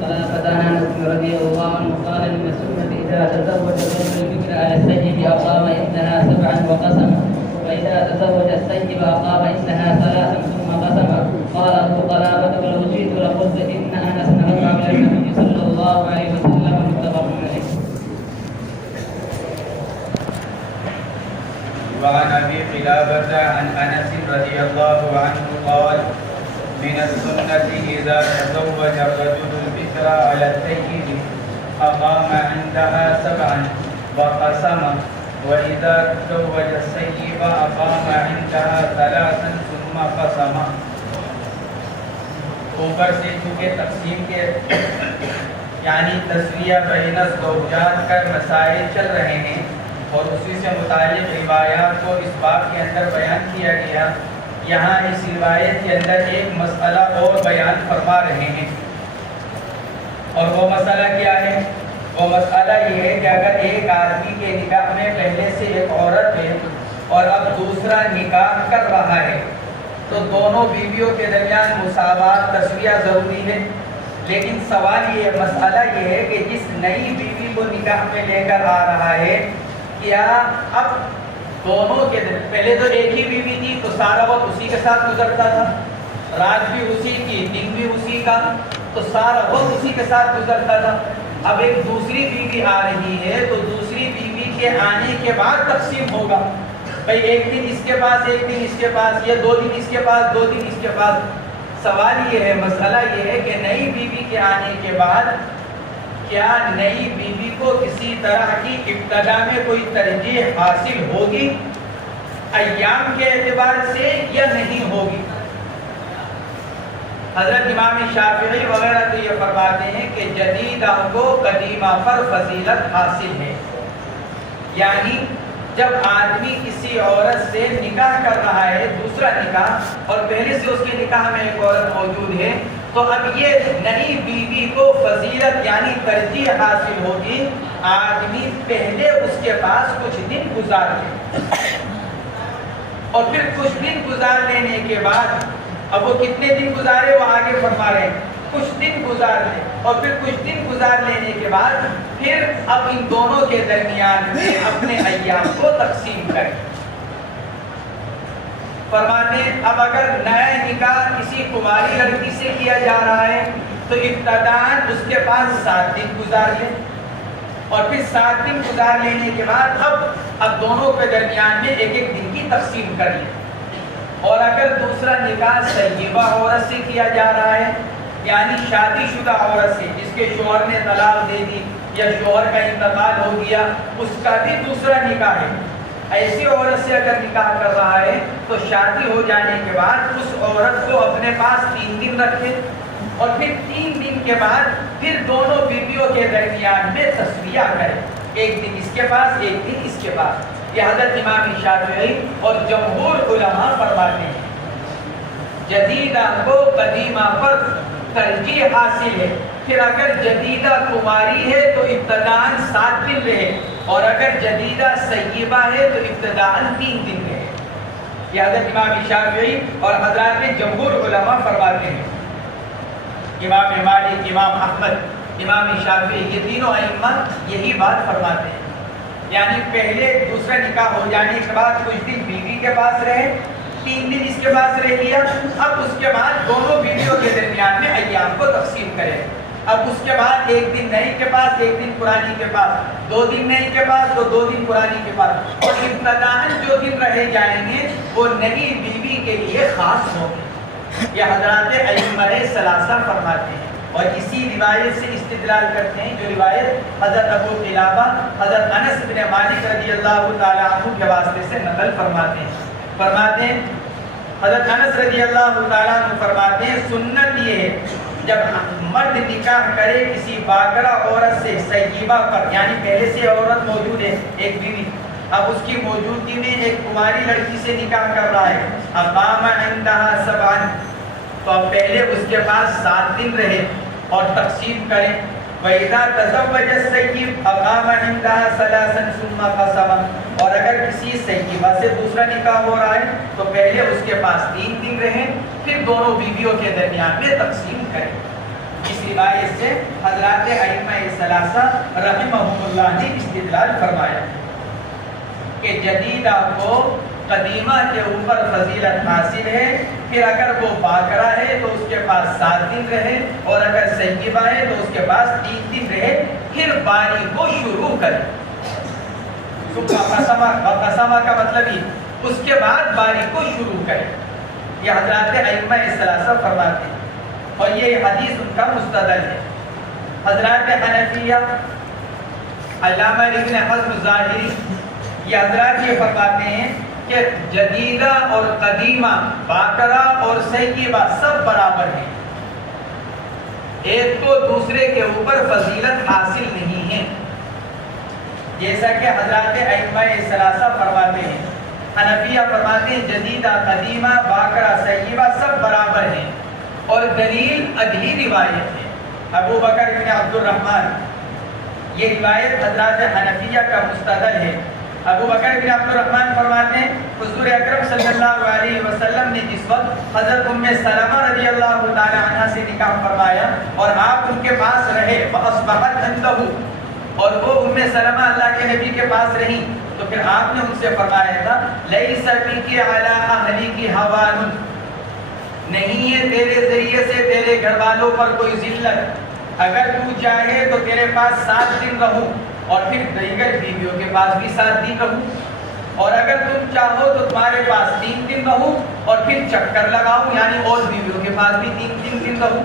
قال حدثنا انس رضي الله عنه قال من السنه اذا تزوج الرجل البكر على السيد اقام انها سبعا وقسم، واذا تزوج السيد اقام انها ثلاثا ثم قسم. قال ابو قلابه ولو شئت لقلت ان انس رفع الى النبي صلى الله عليه وسلم متفق عليه. وعن ابي قلابه عن انس رضي الله عنه قال من السنة إذا تزوج الرجل البكر على السيد أقام عندها سبعا وقسم، وإذا تزوج السيد أقام عندها ثلاثا ثم قسم. اوپر سے چونکہ تقسیم کے یعنی تسویہ بین الزوجات کا مسائل چل رہے ہیں اور اسی سے متعلق روایات کو اس باب کے اندر بیان کیا گیا، یہاں اس روایت کے اندر ایک مسئلہ اور بیان فرما رہے ہیں، اور وہ مسئلہ کیا ہے؟ وہ مسئلہ یہ ہے کہ اگر ایک آدمی کے نکاح میں پہلے سے ایک عورت ہے اور اب دوسرا نکاح کر رہا ہے تو دونوں بیویوں کے درمیان مساوات تسویہ ضروری ہے، لیکن سوال یہ مسئلہ یہ ہے کہ جس نئی بیوی کو نکاح میں لے کر آ رہا ہے کیا اب دونوں کے پہلے تو ایک ہی بیوی تھی تو سارا وقت اسی کے ساتھ گزرتا تھا، رات بھی اسی کی دن بھی اسی کا، تو سارا وقت اسی کے ساتھ گزرتا تھا۔ اب ایک دوسری بیوی آ رہی ہے تو دوسری بیوی کے آنے کے بعد تقسیم ہوگا، بھئی ایک دن اس کے پاس ایک دن اس کے پاس، یا 2 دن اس کے پاس 2 دن اس کے پاس۔ سوال یہ ہے، مسئلہ یہ ہے کہ نئی بیوی کے آنے کے بعد کیا نئی بیوی کو کسی طرح کی ابتدا میں کوئی ترجیح حاصل ہوگی ایام کے اعتبار سے یا نہیں ہوگی؟ حضرت امام شافعی وغیرہ تو یہ فرماتے ہیں کہ جدیدہ کو قدیمہ پر فضیلت حاصل ہے، یعنی جب آدمی کسی عورت سے نکاح کر رہا ہے دوسرا نکاح اور پہلے سے اس کے نکاح میں ایک عورت موجود ہے تو اب یہ نئی بیوی کو فضیلت یعنی ترجیح حاصل ہوگی آدمی پہلے اس کے پاس کچھ دن گزار لے، اور پھر کچھ دن گزار لینے کے بعد اب وہ کتنے دن گزارے وہ آگے فرما رہے ہیں، کچھ دن گزار لے اور پھر کچھ دن گزار لینے کے بعد پھر اب ان دونوں کے درمیان میں اپنے ایام کو تقسیم کریں۔ فرماتے ہیں اب اگر نیا نکاح کسی کماری لڑکی سے کیا جا رہا ہے تو ابتداً اس کے پاس 7 دن گزار لے، اور پھر 7 دن گزار لینے کے بعد اب دونوں کے درمیان میں ایک ایک دن کی تقسیم کر لے۔ اور اگر دوسرا نکاح سیبہ عورت سے کیا جا رہا ہے یعنی شادی شدہ عورت سے جس کے شوہر نے طلاق دے دی یا شوہر کا انتقال ہو گیا، اس کا بھی دوسرا نکاح ہے، ایسی عورت سے اگر نکاح کر رہا ہے تو شادی ہو جانے کے بعد اس عورت کو اپنے پاس 3 دن رکھے، اور پھر 3 دن کے بعد پھر دونوں بیویوں کے درمیان میں تسویہ کرے، ایک دن اس کے پاس ایک دن اس کے پاس۔ یہ حضرت امام شافعی اور جمہور علماء فرماتے ہیں جدیدہ کو قدیمہ پر ترجیح حاصل ہے، پھر اگر جدیدہ کماری ہے تو ابتداً 7 دن رہے، اور اگر جدیدہ سیبہ ہے تو ابتداً 3 دن رہے۔ یہ حضرت امام شافعی اور حضرات جمہور علماء فرماتے ہیں۔ امام مالک، امام احمد، امام شافعی یہ تینوں ائمہ یہی بات فرماتے ہیں، یعنی پہلے دوسرا نکاح ہو جانے کے بعد کچھ دن بیوی کے پاس رہے، 3 دن اس کے پاس رہ لیا، اب اس کے بعد دونوں بیویوں کے درمیان میں ایام کو تقسیم کرے، اب اس کے بعد ایک دن نئی کے پاس ایک دن پرانی کے پاس، 2 دن نئی کے پاس تو 2 دن پرانی کے پاس، اور ابتداً جو دن رہے جائیں گے وہ نئی بیوی کے لیے خاص ہوں گے۔ یہ حضرات ائمہ ثلاثہ فرماتے ہیں، اور اسی روایت سے استدلال کرتے ہیں جو روایت حضرت ابو قلابہ حضرت انس بن مالک رضی اللہ تعالی عنہ کے واسطے سے نقل فرماتے ہیں حضرت انس رضی اللہ تعالی عنہ فرماتے ہیں سنت یہ ہے جب مرد نکاح کرے کسی باکرہ عورت سے سیبہ پر، یعنی پہلے سے عورت موجود ہے ایک بیوی، اب اس کی موجودگی میں ایک کماری لڑکی سے نکاح کر رہا ہے، اقام عندها 7 تو اب پہلے اس کے پاس 7 دن رہے اور تقسیم کریں۔ وَإِذَا تَزَوَّجَ السَّيِّبُ أَقَامَ عِندَهَا 3 ثُمَّ قَسَمَ، اور اگر کسی سیبہ سے دوسرا نکاح ہو رہا ہے تو پہلے اس کے پاس 3 دن رہیں، پھر دونوں بیویوں کے درمیان میں تقسیم کریں۔ اس روایت سے حضرات ائمہ ثلاثہ رحمہم اللہ نے استدلال فرمایا کہ جدیدہ کو قدیمہ کے اوپر فضیلت حاصل ہے، پھر اگر وہ باکرہ ہے تو اس کے پاس 7 دن رہے، اور اگر سیبہ ہے تو اس کے پاس 3 دن رہے، پھر باری کو شروع کرے۔ قسمہ کا مطلب ہی اس کے بعد باری کو شروع کرے، یہ حضرات ائمہ ثلاثہ فرماتے ہیں، اور یہ حدیث ان کا مستدل ہے۔ حضرات حنفیہ، علامہ ابن حزم ظاہری، یہ حضرات یہ فرماتے ہیں کہ جدیدہ اور قدیمہ، باکرہ اور سیبہ سب برابر ہیں، ایک کو دوسرے کے اوپر فضیلت حاصل نہیں ہے، جیسا کہ حضرات ائمہ ثلاثہ فرماتے ہیں۔ حنفیہ فرماتے ہیں جدیدہ، قدیمہ، باکرہ، سیبہ سب برابر ہیں، اور دلیل ادھی روایت ہے۔ ابو بکر بن عبد الرحمن، یہ روایت حضرات حنفیہ کا مستدل ہے۔ ابو بکر بن عبد الرحمن فرماتے ہیں حضور اکرم صلی اللہ علیہ وسلم نے جس وقت حضرت ام سلمہ رضی اللہ تعالی عنہ سے نکاح فرمایا اور آپ ان کے پاس رہے، فاصبحت عنده، اور وہ ام سلمہ اللہ کے نبی کے پاس رہی، تو پھر آپ نے ان سے فرمایا تھا لیس بک علی اہلک ہوان، نہیں ہے تیرے ذریعے سے تیرے گھر والوں پر کوئی ذلت، اگر تو چاہے تو تیرے پاس 7 دن رہوں اور پھر دیگر بیویوں کے پاس بھی 7 دن رہوں، اور اگر تم چاہو تو تمہارے پاس 3 دن رہوں اور پھر چکر لگاؤں، یعنی اور بیویوں کے پاس بھی 3 دن رہوں۔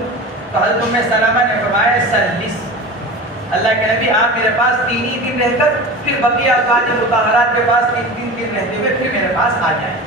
تو حضرت ام سلمہ نے فرمایا سلس، اللہ کے نبی آپ میرے پاس 3 ہی دن رہ کر پھر بقیہ ازواج مطہرات کے پاس 3 دن رہتے ہوئے پھر میرے پاس آ جائیں۔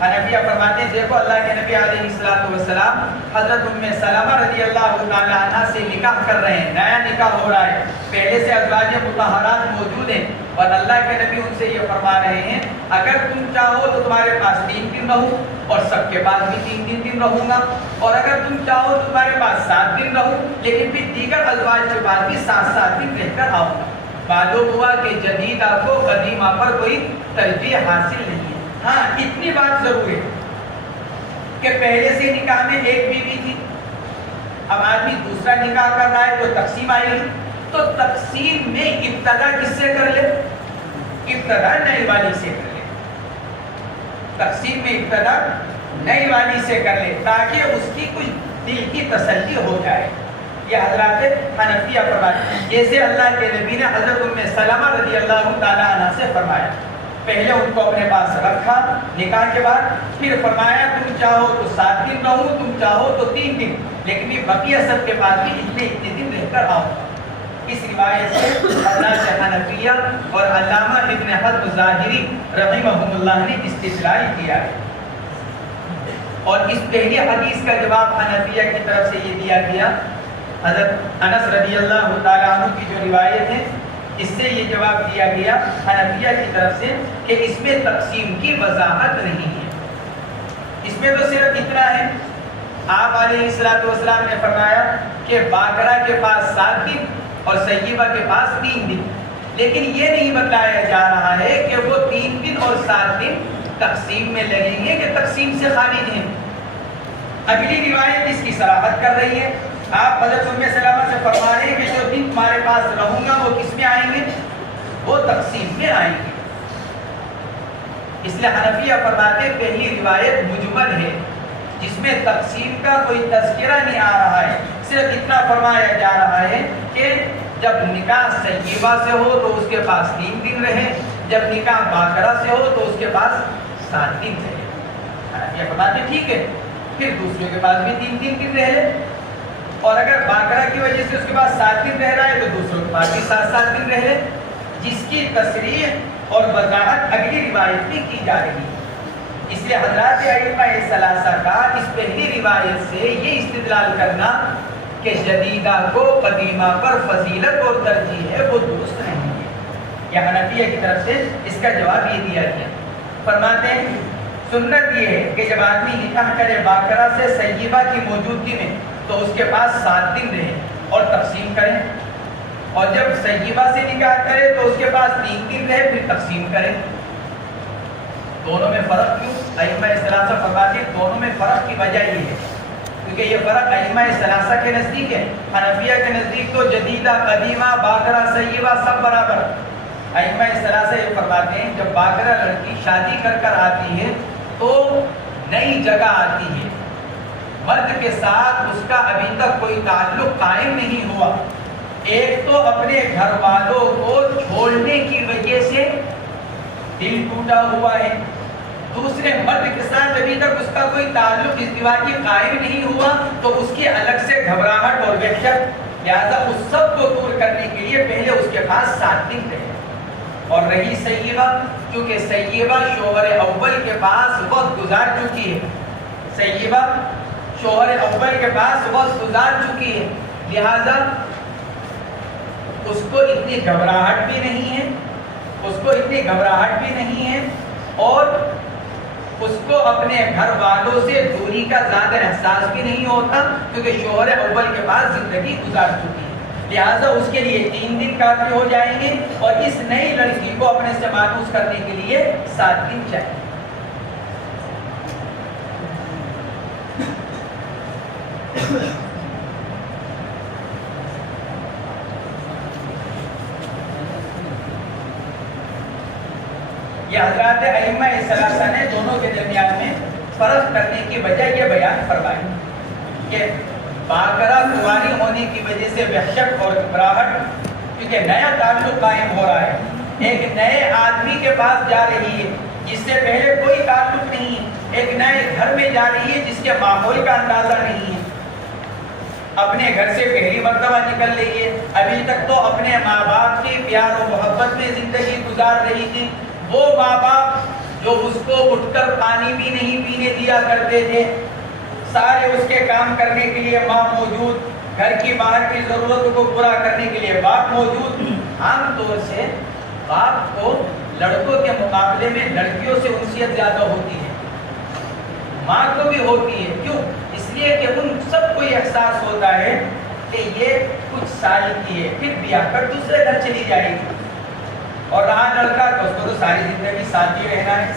حنفیہ فرماتے ہیں دیکھو اللہ کے نبی علیہ السلام حضرت ام سلمہ رضی اللہ تعالی عنہ سے نکاح کر رہے ہیں، نیا نکاح ہو رہا ہے، پہلے سے ازواج مطہرات موجود ہیں، اور اللہ کے نبی ان سے یہ فرما رہے ہیں اگر تم چاہو تو تمہارے پاس 3 دن رہوں اور سب کے پاس بھی 3 دن رہوں گا، اور اگر تم چاہو تو تمہارے پاس 7 دن رہوں لیکن پھر دیگر ازواج کے پاس بھی 7 دن رہ کر آؤں گا۔ معلوم ہوا کہ جدیدہ کو قدیمہ پر کوئی ترجیح حاصل نہیں ہے۔ ہاں اتنی بات ضرور ہے کہ پہلے سے نکاح میں ایک بیوی تھی، اب آدمی دوسرا نکاح کر رہا ہے تو تقسیم آئے گی، تو تقسیم میں ابتدا کس سے کر لے؟ ابتدا نئی والی سے کر لے، تقسیم میں ابتدا نئی والی سے کر لے تاکہ اس کی کچھ دل کی تسلی ہو جائے۔ یہ حضرات حنفیہ فرماتے ہیں جیسے اللہ کے نبی نے حضرت ام سلمہ رضی اللہ تعالی عنہ سے فرمایا، پہلے ان کو اپنے پاس رکھا نکاح کے بعد، پھر فرمایا تم چاہو تو 7 دن رہوں، تم چاہو تو 3 دن، لیکن یہ بقیہ سب کے پاس بھی اتنے دن رہ کر آؤں۔ اس روایت سے حضرات حنفیہ اور علامہ ابن حزم ظاہری رحمہم اللہ نے استدلال کیا ہے، اور اس پہلی حدیث کا جواب حنفیہ کی طرف سے یہ دیا گیا، حضرت انس رضی اللہ تعالیٰ عنہ کی جو روایت ہے اس سے یہ جواب دیا گیا حنفیہ کی طرف سے کہ اس میں تقسیم کی وضاحت نہیں ہے، اس میں تو صرف اتنا ہے آپ علیہ السلام نے فرمایا کہ باکرہ کے پاس 7 دن اور سیبہ کے پاس 3 دن، لیکن یہ نہیں بتایا جا رہا ہے کہ وہ 3 دن اور 7 دن تقسیم میں لگیں گے کہ تقسیم سے خارج ہیں۔ اگلی روایت اس کی صراحت کر رہی ہے، آپ حضرت ام سلمہ سے فرما رہے ہیں کہ جو دن تمہارے پاس رہوں گا وہ کس میں آئیں گے؟ وہ تقسیم میں آئیں گے۔ اس لیے حنفیہ فرماتے ہیں پہلی روایت مجمل ہے جس میں تقسیم کا کوئی تذکرہ نہیں آ رہا ہے، صرف اتنا فرمایا جا رہا ہے کہ جب نکاح سیبہ سے ہو تو اس کے پاس 3 دن رہے، جب نکاح باکرہ سے ہو تو اس کے پاس 7 دن رہے۔ حنفیہ فرماتے ہیں ٹھیک ہے، پھر دوسروں کے پاس بھی 3 دن رہ لے، اور اگر باکرہ کی وجہ سے اس کے پاس 7 دن رہ رہا ہے تو دوسروں کے پاس بھی 7 دن رہ لے، جس کی تصریح اور وضاحت اگلی روایت میں کی جا رہی ہے۔ اس لیے حضرات ائمہ ثلاثہ کا اس پہلی روایت سے یہ استدلال کرنا کہ جدیدہ کو قدیمہ پر فضیلت اور ترجیح ہے وہ درست نہیں ہے۔ یہ حنفیہ کی طرف سے اس کا جواب یہ دیا گیا۔ فرماتے ہیں سنت یہ ہے کہ جب آدمی نکاح کرے باکرہ سے سیبہ کی موجودگی میں تو اس کے پاس 7 دن رہے اور تقسیم کریں، اور جب سیبہ سے نکاح کرے تو اس کے پاس 3 دن رہے پھر تقسیم کریں۔ دونوں میں فرق کیوں؟ ائمہ ثلاثہ فرماتے ہیں دونوں میں فرق کی وجہ یہ ہے کیونکہ یہ فرق ائمہ ثلاثہ کے نزدیک ہے. حنفیہ کے نزدیک تو جدیدہ، قدیمہ، باکرہ، سیبہ سب برابر. ائمہ ثلاثہ یہ فرماتے ہیں جب باکرہ لڑکی شادی کر آتی ہے تو نئی جگہ آتی ہے، مرد کے ساتھ اس کا ابھی تک کوئی تعلق قائم نہیں ہوا. ایک تو اپنے گھر والوں کو چھوڑنے کی وجہ سے دل ٹوٹا ہوا ہے، دوسرے مرد کے ساتھ ابھی تک اس کا کوئی تعلق ازدواجی قائم نہیں ہوا، تو اس کی الگ سے گھبراہٹ اور وحشت. لہذا اس سب کو دور کرنے کے لیے پہلے اس کے پاس 7 دن رہے. اور رہی سیبہ، کیونکہ سیبہ شوہر اول کے پاس وقت گزار چکی ہے، سیبہ شوہر اول کے پاس وقت گزار چکی ہے، لہذا اس کو اتنی گھبراہٹ بھی نہیں ہے، اور اس کو اپنے گھر والوں سے دوری کا زیادہ احساس بھی نہیں ہوتا، کیونکہ شوہر اول کے پاس زندگی گزار چکی ہے. لہٰذا اس کے لیے 3 دن کافی ہو جائیں گے، اور اس نئی لڑکی کو اپنے سے مانوس کرنے کے لیے 7 دن چاہیے. یہ حضرات ائمہ ثلاثہ نے دونوں کے درمیان میں فرق کرنے کی وجہ یہ بیان فرمائی کہ باکرہ کنواری ہونے کی وجہ سے وحشت اور گھبراہٹ، کیونکہ نیا تعلق قائم ہو رہا ہے، ایک نئے آدمی کے پاس جا رہی ہے جس سے پہلے کوئی تعلق نہیں ہے، ایک نئے گھر میں جا رہی ہے جس کے ماحول کا اندازہ نہیں ہے، اپنے گھر سے پہلی مرتبہ نکل رہی ہے، ابھی تک تو اپنے ماں باپ کی پیار و محبت میں زندگی گزار رہی تھی. وہ ماں باپ جو اس کو اٹھ کر پانی بھی نہیں پینے دیا کرتے تھے، سارے اس کے کام کرنے کے لیے ماں موجود، گھر کی باہر کی ضرورتوں کو پورا کرنے کے لیے باپ موجود. عام طور سے باپ کو لڑکوں کے مقابلے میں لڑکیوں سے انسیت زیادہ ہوتی ہے، ماں کو بھی ہوتی ہے. کیوں؟ اس لیے کہ ان سب کو یہ احساس ہوتا ہے کہ یہ کچھ سال کی ہے، پھر بیاہ کر دوسرے گھر چلی جائے گی، اور رہا لڑکا تو اس کو تو ساری زندگی ساتھ ہی رہنا ہے،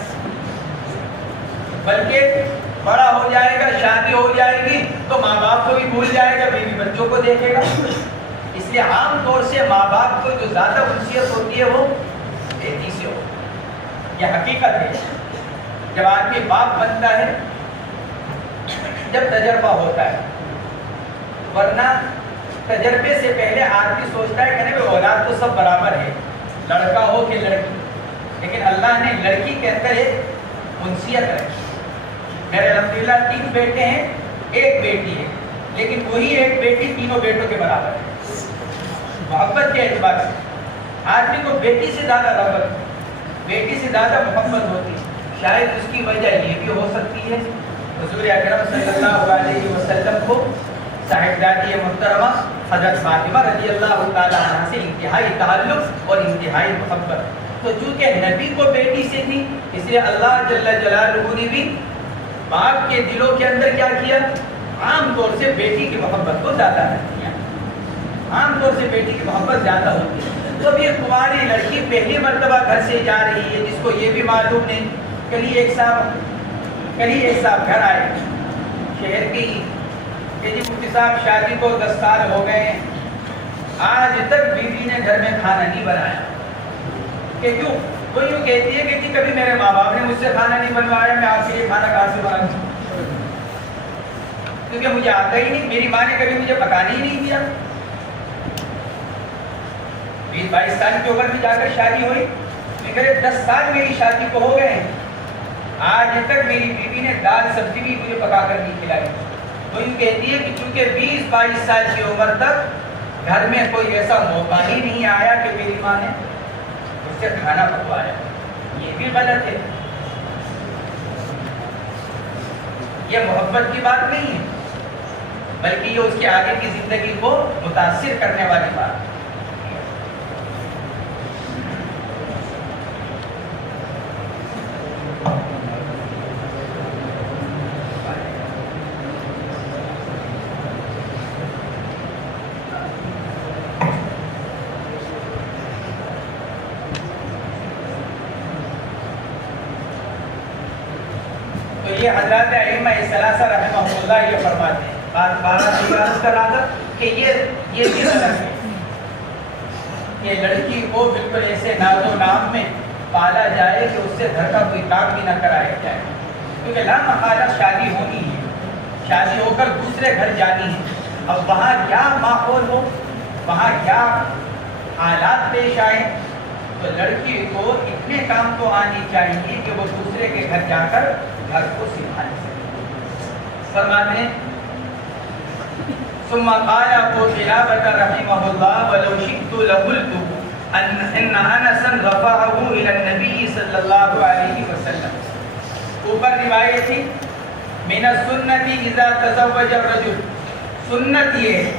بلکہ بڑا ہو جائے گا، شادی ہو جائے گی تو ماں باپ کو بھی بھول جائے گا، بیوی بچوں کو دیکھے گا. اس لیے عام طور سے ماں باپ کو جو زیادہ انسیت ہوتی ہے وہ بیٹی سے ہو. یہ حقیقت ہے. جب آدمی باپ بنتا ہے جب تجربہ ہوتا ہے، ورنہ تجربے سے پہلے آدمی سوچتا ہے کہ اولاد تو سب برابر ہے، لڑکا ہو کہ لڑکی، لیکن اللہ نے لڑکی کے اندر ایک انسیت رکھی. میرے الحمدللہ 3 بیٹے ہیں، 1 بیٹی ہے، لیکن وہی 1 بیٹی تینوں بیٹوں کے برابر ہے. محبت کے اعتبار سے آدمی کو بیٹی سے زیادہ رغبت، بیٹی سے زیادہ محبت ہوتی ہے. شاید اس کی وجہ یہ بھی ہو سکتی ہے حضور اکرم صلی اللہ علیہ وسلم کو صاحبزادی محترمہ حضرت فاطمہ رضی اللہ تعالی عنہ سے انتہائی تعلق اور انتہائی محبت. تو چونکہ نبی کو بیٹی سے تھی، اس لیے اللہ جل جلالہ نے بھی باپ کے دلوں کے اندر کیا کیا؟ عام طور سے بیٹی کی محبت کو زیادہ رکھ دیا. عام طور سے بیٹی کی محبت زیادہ ہوتی ہے. تو اب یہ کنواری لڑکی پہلی مرتبہ گھر سے جا رہی ہے، جس کو یہ بھی معلوم نہیں. کلی ایک صاحب گھر آئے شہر کے ہی کہ جی مفتی صاحب شادی کو 10 سال ہو گئے، آج تک بیوی نے گھر میں کھانا نہیں بنایا. کہ کیوں؟ وہ یوں کہتی ہے کہ جی کبھی میرے ماں باپ نے مجھ سے کھانا نہیں بنوایا، میں آپ کے لیے کھانا کہاں سے بناؤں، کیونکہ مجھے آتا ہی نہیں، میری ماں نے کبھی مجھے پکانے ہی نہیں دیا. 20-22 سال کی عمر میں جا کر شادی ہوئی، میں کہے 10 سال میری شادی کو ہو گئے، آج تک میری بیوی نے دال سبزی بھی مجھے پکا کر نہیں کھلائی. تو یوں کہتی ہے کہ چونکہ 20-22 سال کی عمر تک گھر میں کوئی ایسا موقع ہی نہیں آیا کہ میری ماں نے اس سے کھانا پکوایا. یہ بھی غلط ہے، یہ محبت کی بات نہیں ہے، بلکہ یہ اس کے آگے کی زندگی کو متاثر کرنے والی بات ہے. یہ حضرات ائمہ ثلاثہ رحمہ اللہ یہ فرماتے ہیں بات عرض کر رہا تھا کہ یہ بھی غلط ہے کہ لڑکی کو بالکل ایسے ناز و نام میں پالا جائے کہ اس سے گھر کا کوئی کام بھی نہ کرایا جائے، کیونکہ لا محالہ شادی ہونی ہے، شادی ہو کر دوسرے گھر جانی ہے۔ اب وہاں کیا ماحول ہو، وہاں کیا حالات پیش آئے، تو لڑکی کو اتنے کام تو آنی چاہیے کہ وہ دوسرے کے گھر جا کر گھر کو سنبھال سکے۔ فرماتے ہیں ثم قال ابو قلابة رحمه الله ولو شئت لقلت ان انسا رفعه الى النبي صلی اللہ علیہ وسلم۔ اوپر روایت تھی من السنة اذا تزوج الرجل، سنت یہ ہے،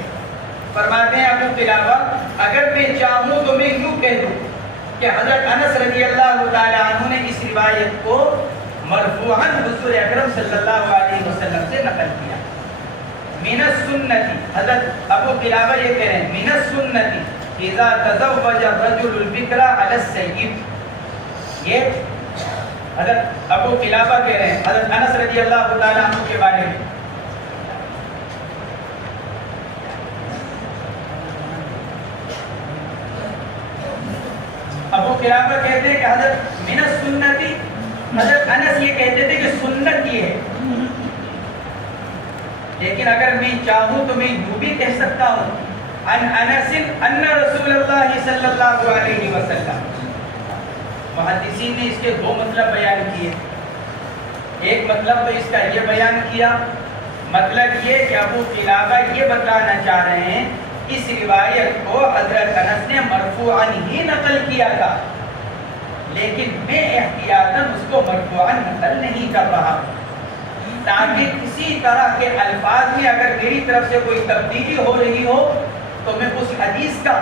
فرماتے ہیں ابو قلابہ اگر میں چاہوں تو میں یوں کہہ دوں کہ حضرت انس رضی اللہ تعالی عنہ نے اس روایت کو مرفوعاً حضور اکرم صلی اللہ علیہ وسلم سے نقل کیا۔ من السنتی، حضرت ابو قلابہ یہ کہہ رہے ہیں من السنتی اذا تزوج الرجل البکر علی السید، یہ حضرت ابو قلابہ کہہ رہے ہیں حضرت انس رضی اللہ تعالی عنہ کے بارے میں۔ ابو قلابہ کہتے ہیں کہ حضرت من السنتی، حضرت انس یہ کہتے تھے کہ سنت یہ ہے، لیکن اگر میں چاہوں تو میں یوں بھی کہہ سکتا ہوں ان انس ان رسول اللہ صلی اللہ علیہ وسلم۔ محدثین نے اس کے دو مطلب بیان کیے، ایک مطلب تو اس کا یہ بیان کیا، مطلب یہ کہ ابو قلابہ یہ بتانا چاہ رہے ہیں اس روایت کو حضرت انس نے مرفوعاً ہی نقل کیا تھا، لیکن میں احتیاطاً اس کو مرفوعاً نقل نہیں کر رہا ہوں تاکہ کسی طرح کے الفاظ میں اگر میری طرف سے کوئی تبدیلی ہو رہی ہو تو میں اس حدیث کا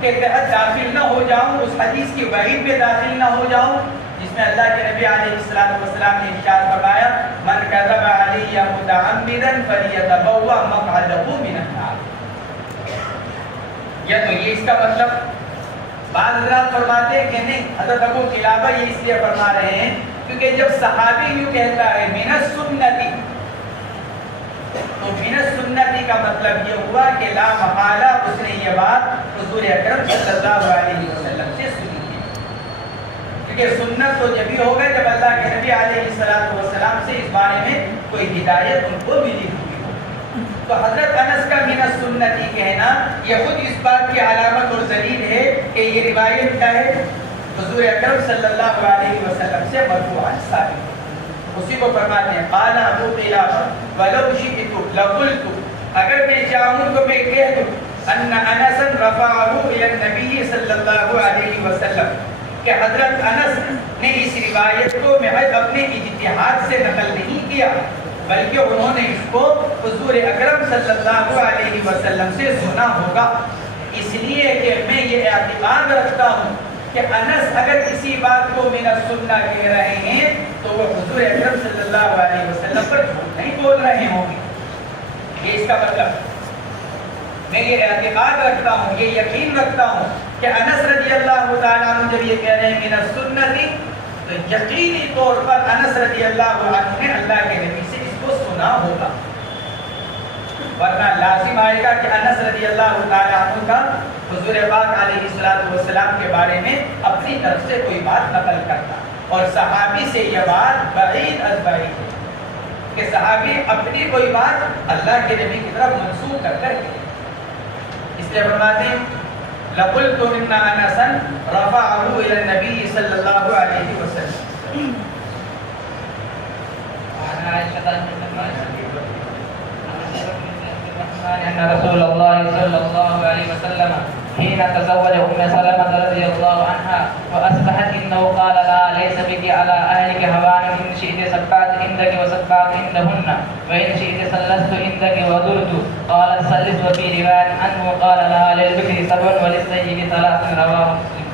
کے تحت داخل نہ ہو جاؤں، اس حدیث کی وعید میں داخل نہ ہو جاؤں جس میں اللہ کے نبی علیہ السلام نے ارشاد فرمایا من کذب علی متعمدا فلیتبوأ مقعدہ من النار۔ یا تو یہ اس کا مطلب، بعض حضرات فرماتے ہیں کہ نہیں، حضرت ابو قلابہ یہ اس لیے فرما رہے ہیں کیونکہ جب صحابی یوں کہتا ہے من السنتی، تو من السنتی کا مطلب یہ ہوا کہ لا محالہ اس نے یہ بات حضور اکرم صلی اللہ علیہ وسلم سے سنی ہے، کیونکہ سنت تو جبھی ہوگا جب اللہ کے نبی علیہ السلام سے اس بارے میں کوئی ہدایت ان کو ملی ہوئی ہو۔ تو حضرت انس کا من السنتی کہنا یہ خود اس بات کی علامت اور دلیل ہے کہ یہ روایت کیا ہے، حضور اکرم صلی اللہ علیہ وسلم سے مرفوعاً ثابت ہے۔ اسی کو فرماتے ہیں قال ابو قلابہ ولو شئت لقلت، اگر میں چاہوں تو میں کہہ دوں ان انس رفعه الى النبی صلی اللہ علیہ وسلم، کہ حضرت انس نے اس روایت کو محض اپنے اجتہاد سے نقل نہیں کیا بلکہ انہوں نے اس کو حضور اکرم صلی اللہ علیہ وسلم سے سنا ہوگا، اس لیے کہ میں یہ اعتقاد رکھتا ہوں کہ انس اگر کسی بات کو من السنہ کہہ رہے ہیں تو وہ حضور اکرم صلی اللہ علیہ وسلم پر جھوٹ نہیں بول رہے ہوں گے۔ یہ اس کا مطلب، میں یہ اعتقاد رکھتا ہوں، یہ یقین رکھتا ہوں کہ انس رضی اللہ تعالیٰ عنہ جب یہ کہہ رہے ہیں من السنہ تو یقینی طور پر انس رضی اللہ عنہ نے اللہ کے نبی سے اس کو سنا ہوگا، ورنہ لازم آئے گا کہ انس رضی اللہ تعالیٰ عنہ کا حضور پاک علیہ السلام کے بارے میں اپنی طرف سے کوئی بات نقل کرتا، اور صحابی سے یہ بات بعید از بعید ہے کہ صحابی اپنی کوئی بات اللہ کے نبی کی طرف منسوخ کر کر کے، اس لیے فرماتے ہیں لقلت ان انسا رفعه الى النبی صلی اللہ علیہ وسلم۔ أن رسول الله صلى الله عليه وسلم حين تزوج سلمة رضي الله عنها وأصبحت إنه قال لها ليس بك على أهلك هوان إن شئت سبعت عندك وسبعت عندهن وإن شئت سلست عندك ودرت، قالت سلس، وفي رواية عنه قال لها للبكر سبع وللسيد ثلاث، رواه مسلم۔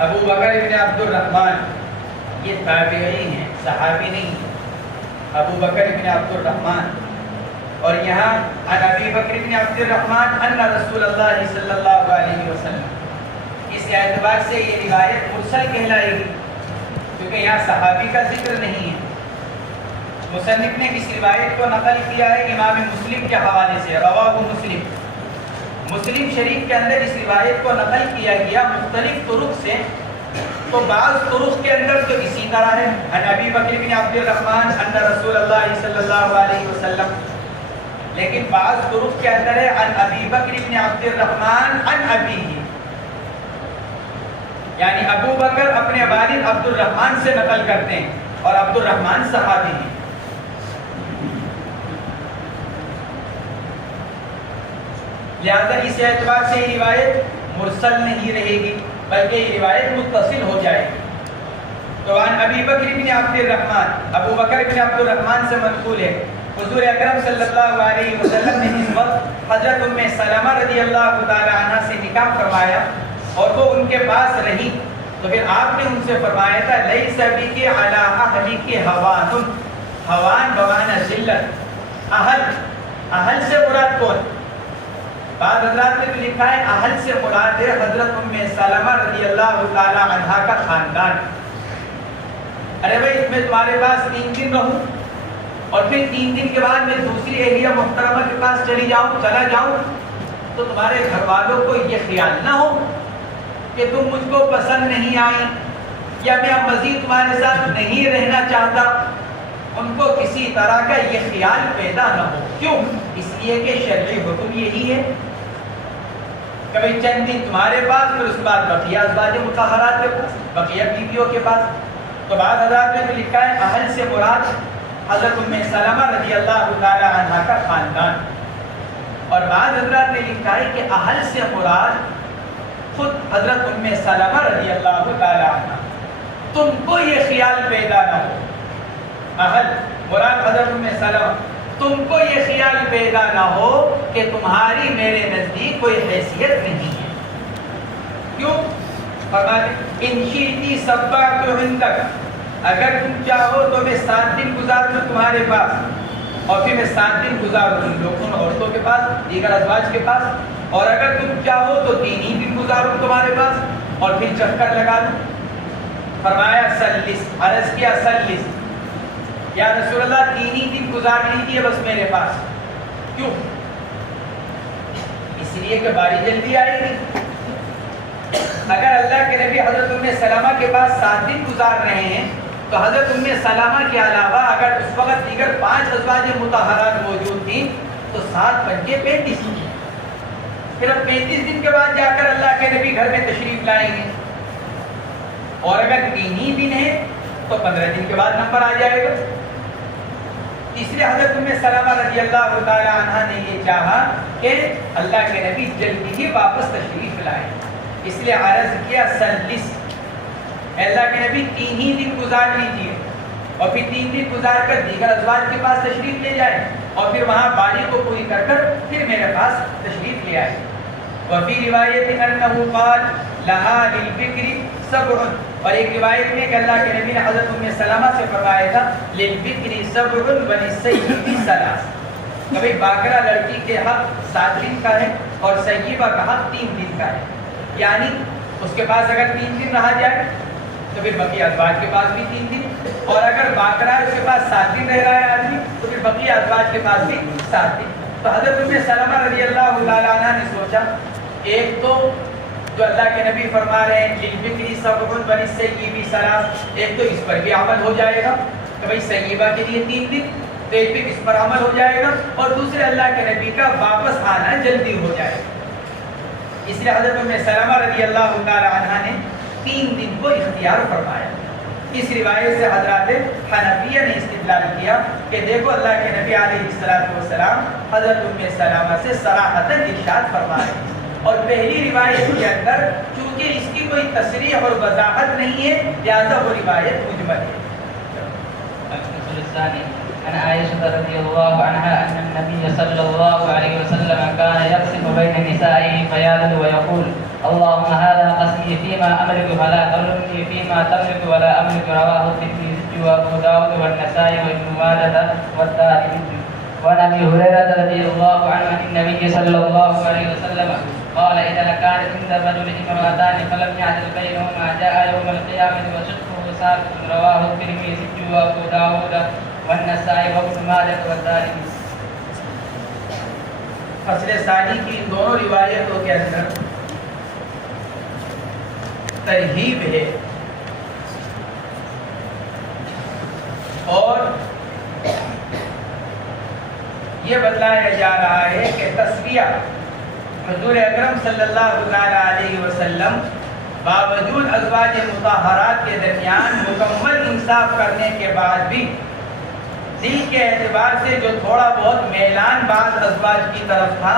ابو بکر ابن عبد الرحمن یہ تابعی ہیں، صحابی نہیں ہیں، ابو بکر ابن عبد الرحمن، اور یہاں عن ابی بکر بن عبد الرحمن ان رسول اللہ صلی اللہ علیہ وسلم، اس اعتبار سے یہ روایت مرسل کہلائے گی کیونکہ یہاں صحابی کا ذکر نہیں ہے، مصنف نے اس روایت کو نقل کیا ہے امام مسلم کے حوالے سے، رواہ مسلم، مسلم شریف کے اندر اس روایت کو نقل کیا گیا مختلف طرق سے، تو بعض طرق کے اندر تو اسی طرح ہے، عن ابی بکر بن عبد الرحمن ان رسول اللہ صلی اللہ علیہ وسلم، لیکن بعض طرق کے اندر ہے عن ابی بکر بن عبد الرحمن عن ابیہ، یعنی ابو بکر اپنے والد عبد الرحمن سے نقل کرتے ہیں اور عبد الرحمن صحابی ہیں۔ لہذا اس اعتبار سے یہ روایت مرسل نہیں رہے گی بلکہ یہ روایت متصل ہو جائے گی۔ تو عن ابی بکر بن عبد الرحمن، ابو بکر بن عبد الرحمن سے منقول ہے، حضور اکرم صلی اللہ علیہ وسلم نے اس وقت حضرت ام سلمہ رضی اللہ تعالی عنہ سے نکاح فرمایا اور وہ ان کے پاس رہی، تو پھر آپ نے ان سے فرمایا تھا لیس بک علی اہلک ہوان، ہوان بمعنی ذلت، اہل سے مراد کون؟ بعض حضرات نے بھی لکھا ہے اہل سے مراد ہے حضرت ام سلمہ رضی اللہ تعالی عنہ کا خاندان۔ ارے بھائی میں تمہارے پاس 3 دن رہوں اور پھر 3 دن کے بعد میں دوسری اہلیہ محترمہ کے پاس چلا جاؤں تو تمہارے گھر والوں کو یہ خیال نہ ہو کہ تم مجھ کو پسند نہیں آئی یا میں اب مزید تمہارے ساتھ نہیں رہنا چاہتا، ان کو کسی طرح کا یہ خیال پیدا نہ ہو۔ کیوں؟ اس لیے کہ شرعی حکم یہی ہے کبھی چند دن تمہارے پاس، پھر اس کے بعد بقیہ ازواج مطہرات کے پاس، بقیہ بیویوں کے پاس۔ تو بعض حضرات نے لکھا ہے اہل سے مراد حضرت ام سلمہ رضی اللہ تعالی عنہ کا خاندان، اور بعض حضرات نے لکھا ہے کہ اہل سے مراد خود حضرت ام سلمہ رضی اللہ تعالی عنہ، تم کو یہ خیال پیدا نہ ہو، اہل مراد حضرت ام سلمہ، تم کو یہ خیال پیدا نہ ہو کہ تمہاری میرے نزدیک کوئی حیثیت نہیں ہے۔ کیوں؟ فرماتے ان شئتی صبعت عندک، اگر تم چاہو تو میں 7 دن گزار دوں تمہارے پاس اور پھر میں 7 دن گزاروں ان عورتوں کے پاس، دیگر ازواج کے پاس، اور اگر تم چاہو تو 3 ہی دن گزاروں تمہارے پاس اور پھر چکر لگا دوں۔ فرمایا سلس، عرض کیا سلس، یا رسول اللہ 3 ہی دن گزار لیجیے بس میرے پاس۔ کیوں؟ اس لیے کہ باری جلدی آئے گی۔ اگر اللہ کے نبی حضرت ام سلمہ کے پاس 7 دن گزار رہے ہیں تو حضرت ام سلمہ کے علاوہ اگر اس وقت دیگر 5 ازواج مطہرات موجود تھیں تو 7 بنتے 35، پھر اب 35 دن کے بعد جا کر اللہ کے نبی گھر میں تشریف لائیں گے، اور اگر 3 ہی دن ہیں تو 15 دن کے بعد نمبر آ جائے گا۔ اس لیے حضرت ام سلمہ رضی اللہ تعالی عنہ نے یہ چاہا کہ اللہ کے نبی جلدی ہی واپس تشریف لائیں، اس لیے عرض کیا سلس، اللہ کے نبی 3 ہی دن گزار لیجیے اور پھر 3 دن گزار کر دیگر ازواج کے پاس تشریف لے جائیں اور پھر وہاں باری کو پوری کر کر پھر میرے پاس تشریف لے آئے۔ وفی روایت انہ قال لہا للبکر 7، اور ایک روایت میں کہ اللہ کے نبی نے حضرت ام سلمہ سے فرمایا تھا للبکر 7 وللسیب 3، کبھی باکرہ لڑکی کے حق 7 دن کا ہے اور سیبہ کا حق 3 دن کا ہے، یعنی اس کے پاس اگر 3 دن رہا جائے تو پھر بقیہ ازواج کے پاس بھی 3 دن، اور اگر باکرہ اس کے پاس 7 دن رہ رہا ہے آدمی تو پھر بقیہ ازواج کے پاس بھی 7 دن۔ تو حضرت ام سلمہ رضی اللہ تعالی عنہ نے سوچا ایک تو جو اللہ کے نبی فرما رہے ہیں للبکر 7 وللسیب 3، ایک تو اس پر بھی عمل ہو جائے گا کہ بھائی سیبہ کے لیے 3 دن، تو ایک بھی اس پر عمل ہو جائے گا، اور دوسرے اللہ کے نبی کا واپس آنا جلدی ہو جائے گا۔ اس لیے حضرت ام سلمہ رضی اللہ تعالی عنہ نے 3 دن کو اختیار فرمایا۔ اس روایت سے حضرات حنفیہ نے استدلال کیا کہ دیکھو اللہ کے نبی علیہ السلام حضرت ام سلمہ سے صراحتاً ارشاد فرما رہے ہیں، اور پہلی روایت کے اندر چونکہ اس کی کوئی تصریح اور وضاحت نہیں ہے لہذا وہ روایت مجمل ہے۔ عن عائشة رضي الله عنها أن النبي صلى الله عليه وسلم كان يقسم بين نسائه فيعدل ويقول اللهم هذا قسمي فيما أملك فلا تلمني فيما تملك ولا أملك، رواه الترمذي وأبو داود والنسائي وابن ماجه والدارمي۔ وعن أبي هريرة رضي الله عنه عن النبي صلى الله عليه وسلم قال إذا كانت عند الرجل امرأتان فلم يعدل بينهما جاء يوم القيامة وشقه ساقط، رواه الترمذي وأبو داود والنسائی وابن ماجہ والدارمی۔ فصل ثانی کی ان دونوں روایتوں کے اندر ترغیب ہے اور یہ بتلایا جا رہا ہے کہ تسویہ حضور اکرم صلی اللہ علیہ وسلم باوجود ازواج مطہرات کے درمیان مکمل انصاف کرنے کے بعد بھی دل کے اعتبار سے جو تھوڑا بہت میلان بعض ازواج کی طرف تھا،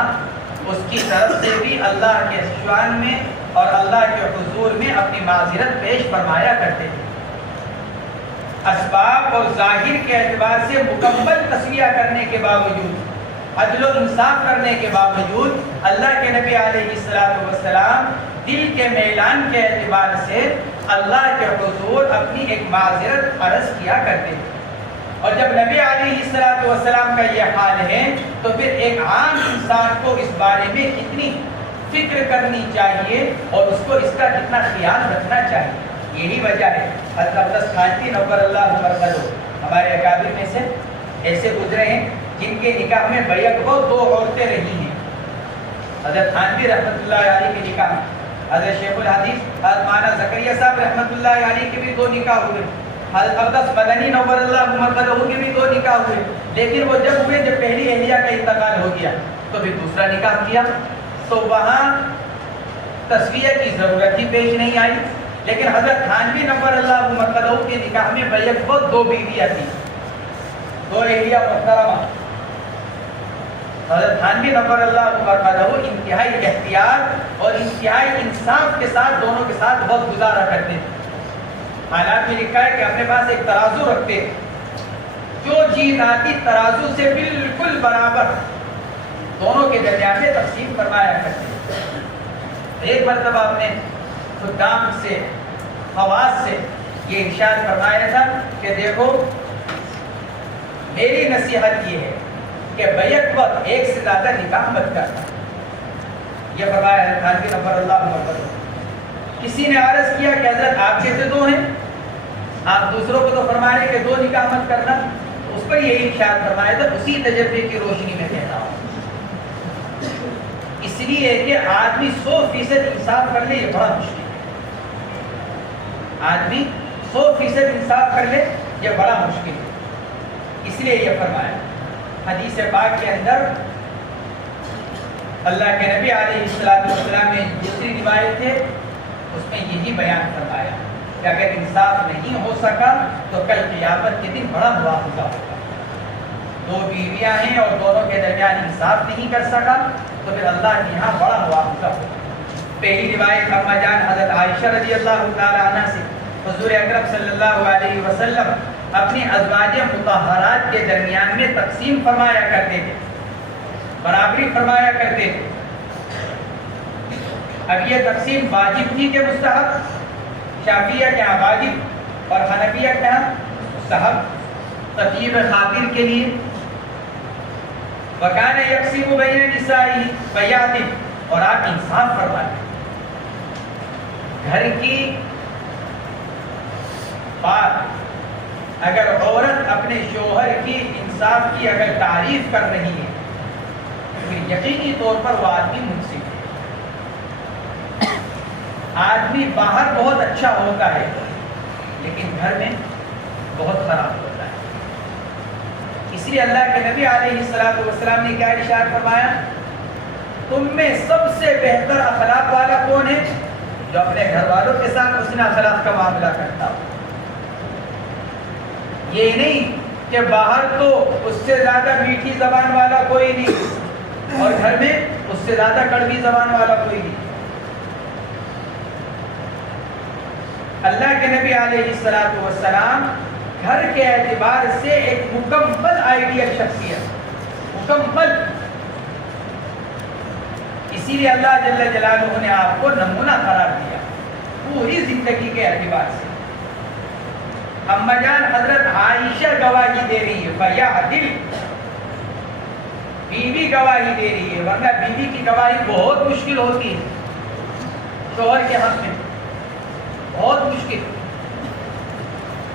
اس کی طرف سے بھی اللہ کے شان میں اور اللہ کے حضور میں اپنی معذرت پیش فرمایا کرتے تھے۔ اسباب اور ظاہر کے اعتبار سے مکمل تسویہ کرنے کے باوجود، عدل و انصاف کرنے کے باوجود، اللہ کے نبی علیہ السلام دل کے میلان کے اعتبار سے اللہ کے حضور اپنی ایک معذرت عرض کیا کرتے تھے۔ اور جب نبی علیہ السلام کا یہ حال ہے تو پھر ایک عام انسان کو اس بارے میں کتنی فکر کرنی چاہیے اور اس کو اس کا کتنا خیال رکھنا چاہیے۔ یہی وجہ ہے حضرت عبداللہ خانوی نور اللہ مرکزہ ہمارے اکابر میں سے ایسے گزرے ہیں جن کے نکاح میں بیک وہ 2 عورتیں رہی ہیں۔ حضرت خانوی رحمۃ اللہ علیہ کے نکاح میں، حضرت شیخ الحدیث حضرت مولانا زکریا صاحب رحمۃ اللہ علیہ کے بھی 2 نکاح ہوئے، حضرت عبداللہ مدنی نور اللہ مرکزہ کے بھی 2 نکاح ہوئے، لیکن وہ جب ہوئے جب پہلی اہلیہ کا انتقال ہو گیا تو پھر دوسرا نکاح کیا تو وہاں تسویہ کی ضرورت ہی پیش نہیں آئی۔ لیکن حضرت خانوی نور اللہ مرکزہ کے نکاح میں بیک وقت 2 بیویاں تھیں، 2 اہلیہ محترمہ۔ حضرت خانوی نور اللہ مرکزہ انتہائی احتیاط اور انتہائی انصاف کے ساتھ دونوں کے ساتھ وقت گزارا کرتے تھے۔ حالات میں لکھا ہے کہ اپنے پاس ایک ترازو رکھتے، جو چیز آتی ترازو سے بالکل برابر دونوں کے درمیان میں تقسیم فرمایا کرتے۔ ایک مرتبہ اپنے خدام سے خواص سے یہ ارشاد فرمایا تھا کہ دیکھو میری نصیحت یہ ہے کہ بیک وقت 1 سے زیادہ نکاح مت کرنا، یہ فرمایا ہے خانوی نور اللہ مرکزہ۔ کسی نے عرض کیا کہ حضرت آپ کہتے 2 ہیں، آپ دوسروں کو تو فرما رہے کہ 2 نکاح مت کرنا، اس پر یہی ارشاد فرمایا تھا، اسی تجربے کی روشنی میں کہتا ہوں۔ اس لیے کہ آدمی 100% انصاف کر لے یہ بڑا مشکل ہے، آدمی 100% انصاف کر لے یہ بڑا مشکل ہے، اس لیے یہ فرمایا۔ حدیث پاک کے اندر اللہ کے نبی علیہ السلام نے دوسری روایت ہے اس میں یہی بیان فرمایا کہ اگر انصاف نہیں ہو سکا تو کل قیامت کے دن بڑا مواخذہ ہوگا۔ 2 بیویاں ہیں اور دونوں کے درمیان انصاف نہیں کر سکا تو پھر اللہ کے یہاں بڑا مواخذہ ہوگا۔ پہلی روایت اما جان حضرت عائشہ رضی اللہ تعالی عنہ سے حضور اکرم صلی اللہ علیہ وسلم اپنی ازواج مطہرات کے درمیان میں تقسیم فرمایا کرتے تھے، برابری فرمایا کرتے تھے۔ اب یہ تقسیم واجب تھی کہ مستحب؟ شافعیہ کے یہاں واجب اور حنفیہ کے یہاں مستحب، تطیب خاطر کے لیے۔ وَكَانَ يَقْسِمُ بَيْنَ نِسَائِهِ بَيَعْدٍ، اور آپ انصاف فرمائیں۔ گھر کی بات اگر عورت اپنے شوہر کی انصاف کی اگر تعریف کر رہی ہے تو یقینی طور پر وہ آدمی منصف ہے۔ آدمی باہر بہت اچھا ہوتا ہے لیکن گھر میں بہت خراب ہوتا ہے۔ اس لیے اللہ کے نبی علیہ السلام نے کیا ارشاد فرمایا؟ تم میں سب سے بہتر اخلاق والا کون ہے؟ جو اپنے گھر والوں کے ساتھ حسن اخلاق کا معاملہ کرتا ہو۔ یہ نہیں کہ باہر تو اس سے زیادہ میٹھی زبان والا کوئی نہیں اور گھر میں اس سے زیادہ کڑوی زبان والا کوئی نہیں۔ اللہ کے نبی علیہ السلام گھر کے اعتبار سے ایک مکمل آئیڈیل شخصیت، مکمل۔ اسی لیے اللہ جل جلالہ نے آپ کو نمونہ قرار دیا پوری زندگی کے اعتبار سے۔ اما جان حضرت عائشہ گواہی دے رہی ہے، فَيَعْدِلْ، بیوی گواہی دے رہی ہے، ورنہ بیوی کی گواہی بہت مشکل ہوتی ہے شوہر کے حق میں، بہت مشکل۔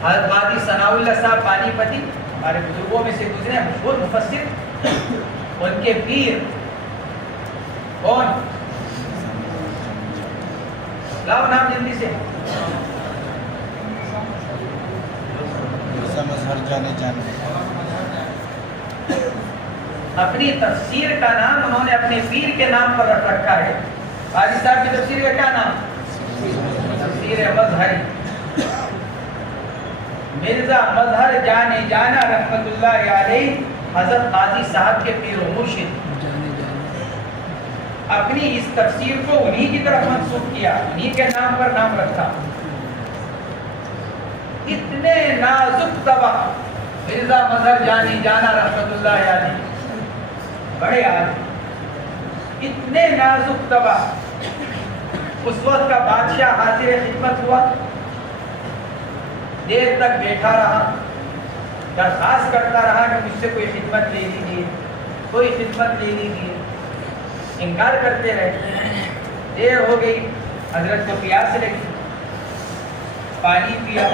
حضرت قاضی ثناء اللہ صاحب پانی پتی ہمارے بزرگوں میں سے گزرے مشہور مفسر، ان کے پیر کون؟ لاؤ نام جلدی سے۔ مظہر جانے اپنی تفسیر کا نام انہوں نے اپنے پیر کے نام پر رکھ رکھا ہے۔ قاضی صاحب کی تفسیر کا کیا نام؟ تفسیر مظہری۔ مرزا مظہر جانے جانا رحمت اللہ علیہ حضرت قاضی صاحب کے پیر و مرشد، اپنی اس تفسیر کو انہی کی طرف منسوب کیا، انہی کے نام پر نام رکھا۔ اتنے نازک طبع مرزا مظہر جانی جانا رحمت اللہ علیہ، بڑے آدمی، اتنے نازک طبع۔ اس وقت کا بادشاہ حاضر خدمت ہوا، دیر تک بیٹھا رہا، درخواست کرتا رہا کہ مجھ سے کوئی خدمت لے لیجیے، کوئی خدمت لے لیجیے، انکار کرتے رہے۔ دیر ہو گئی، حضرت کو پیاس لگی، پانی پیا،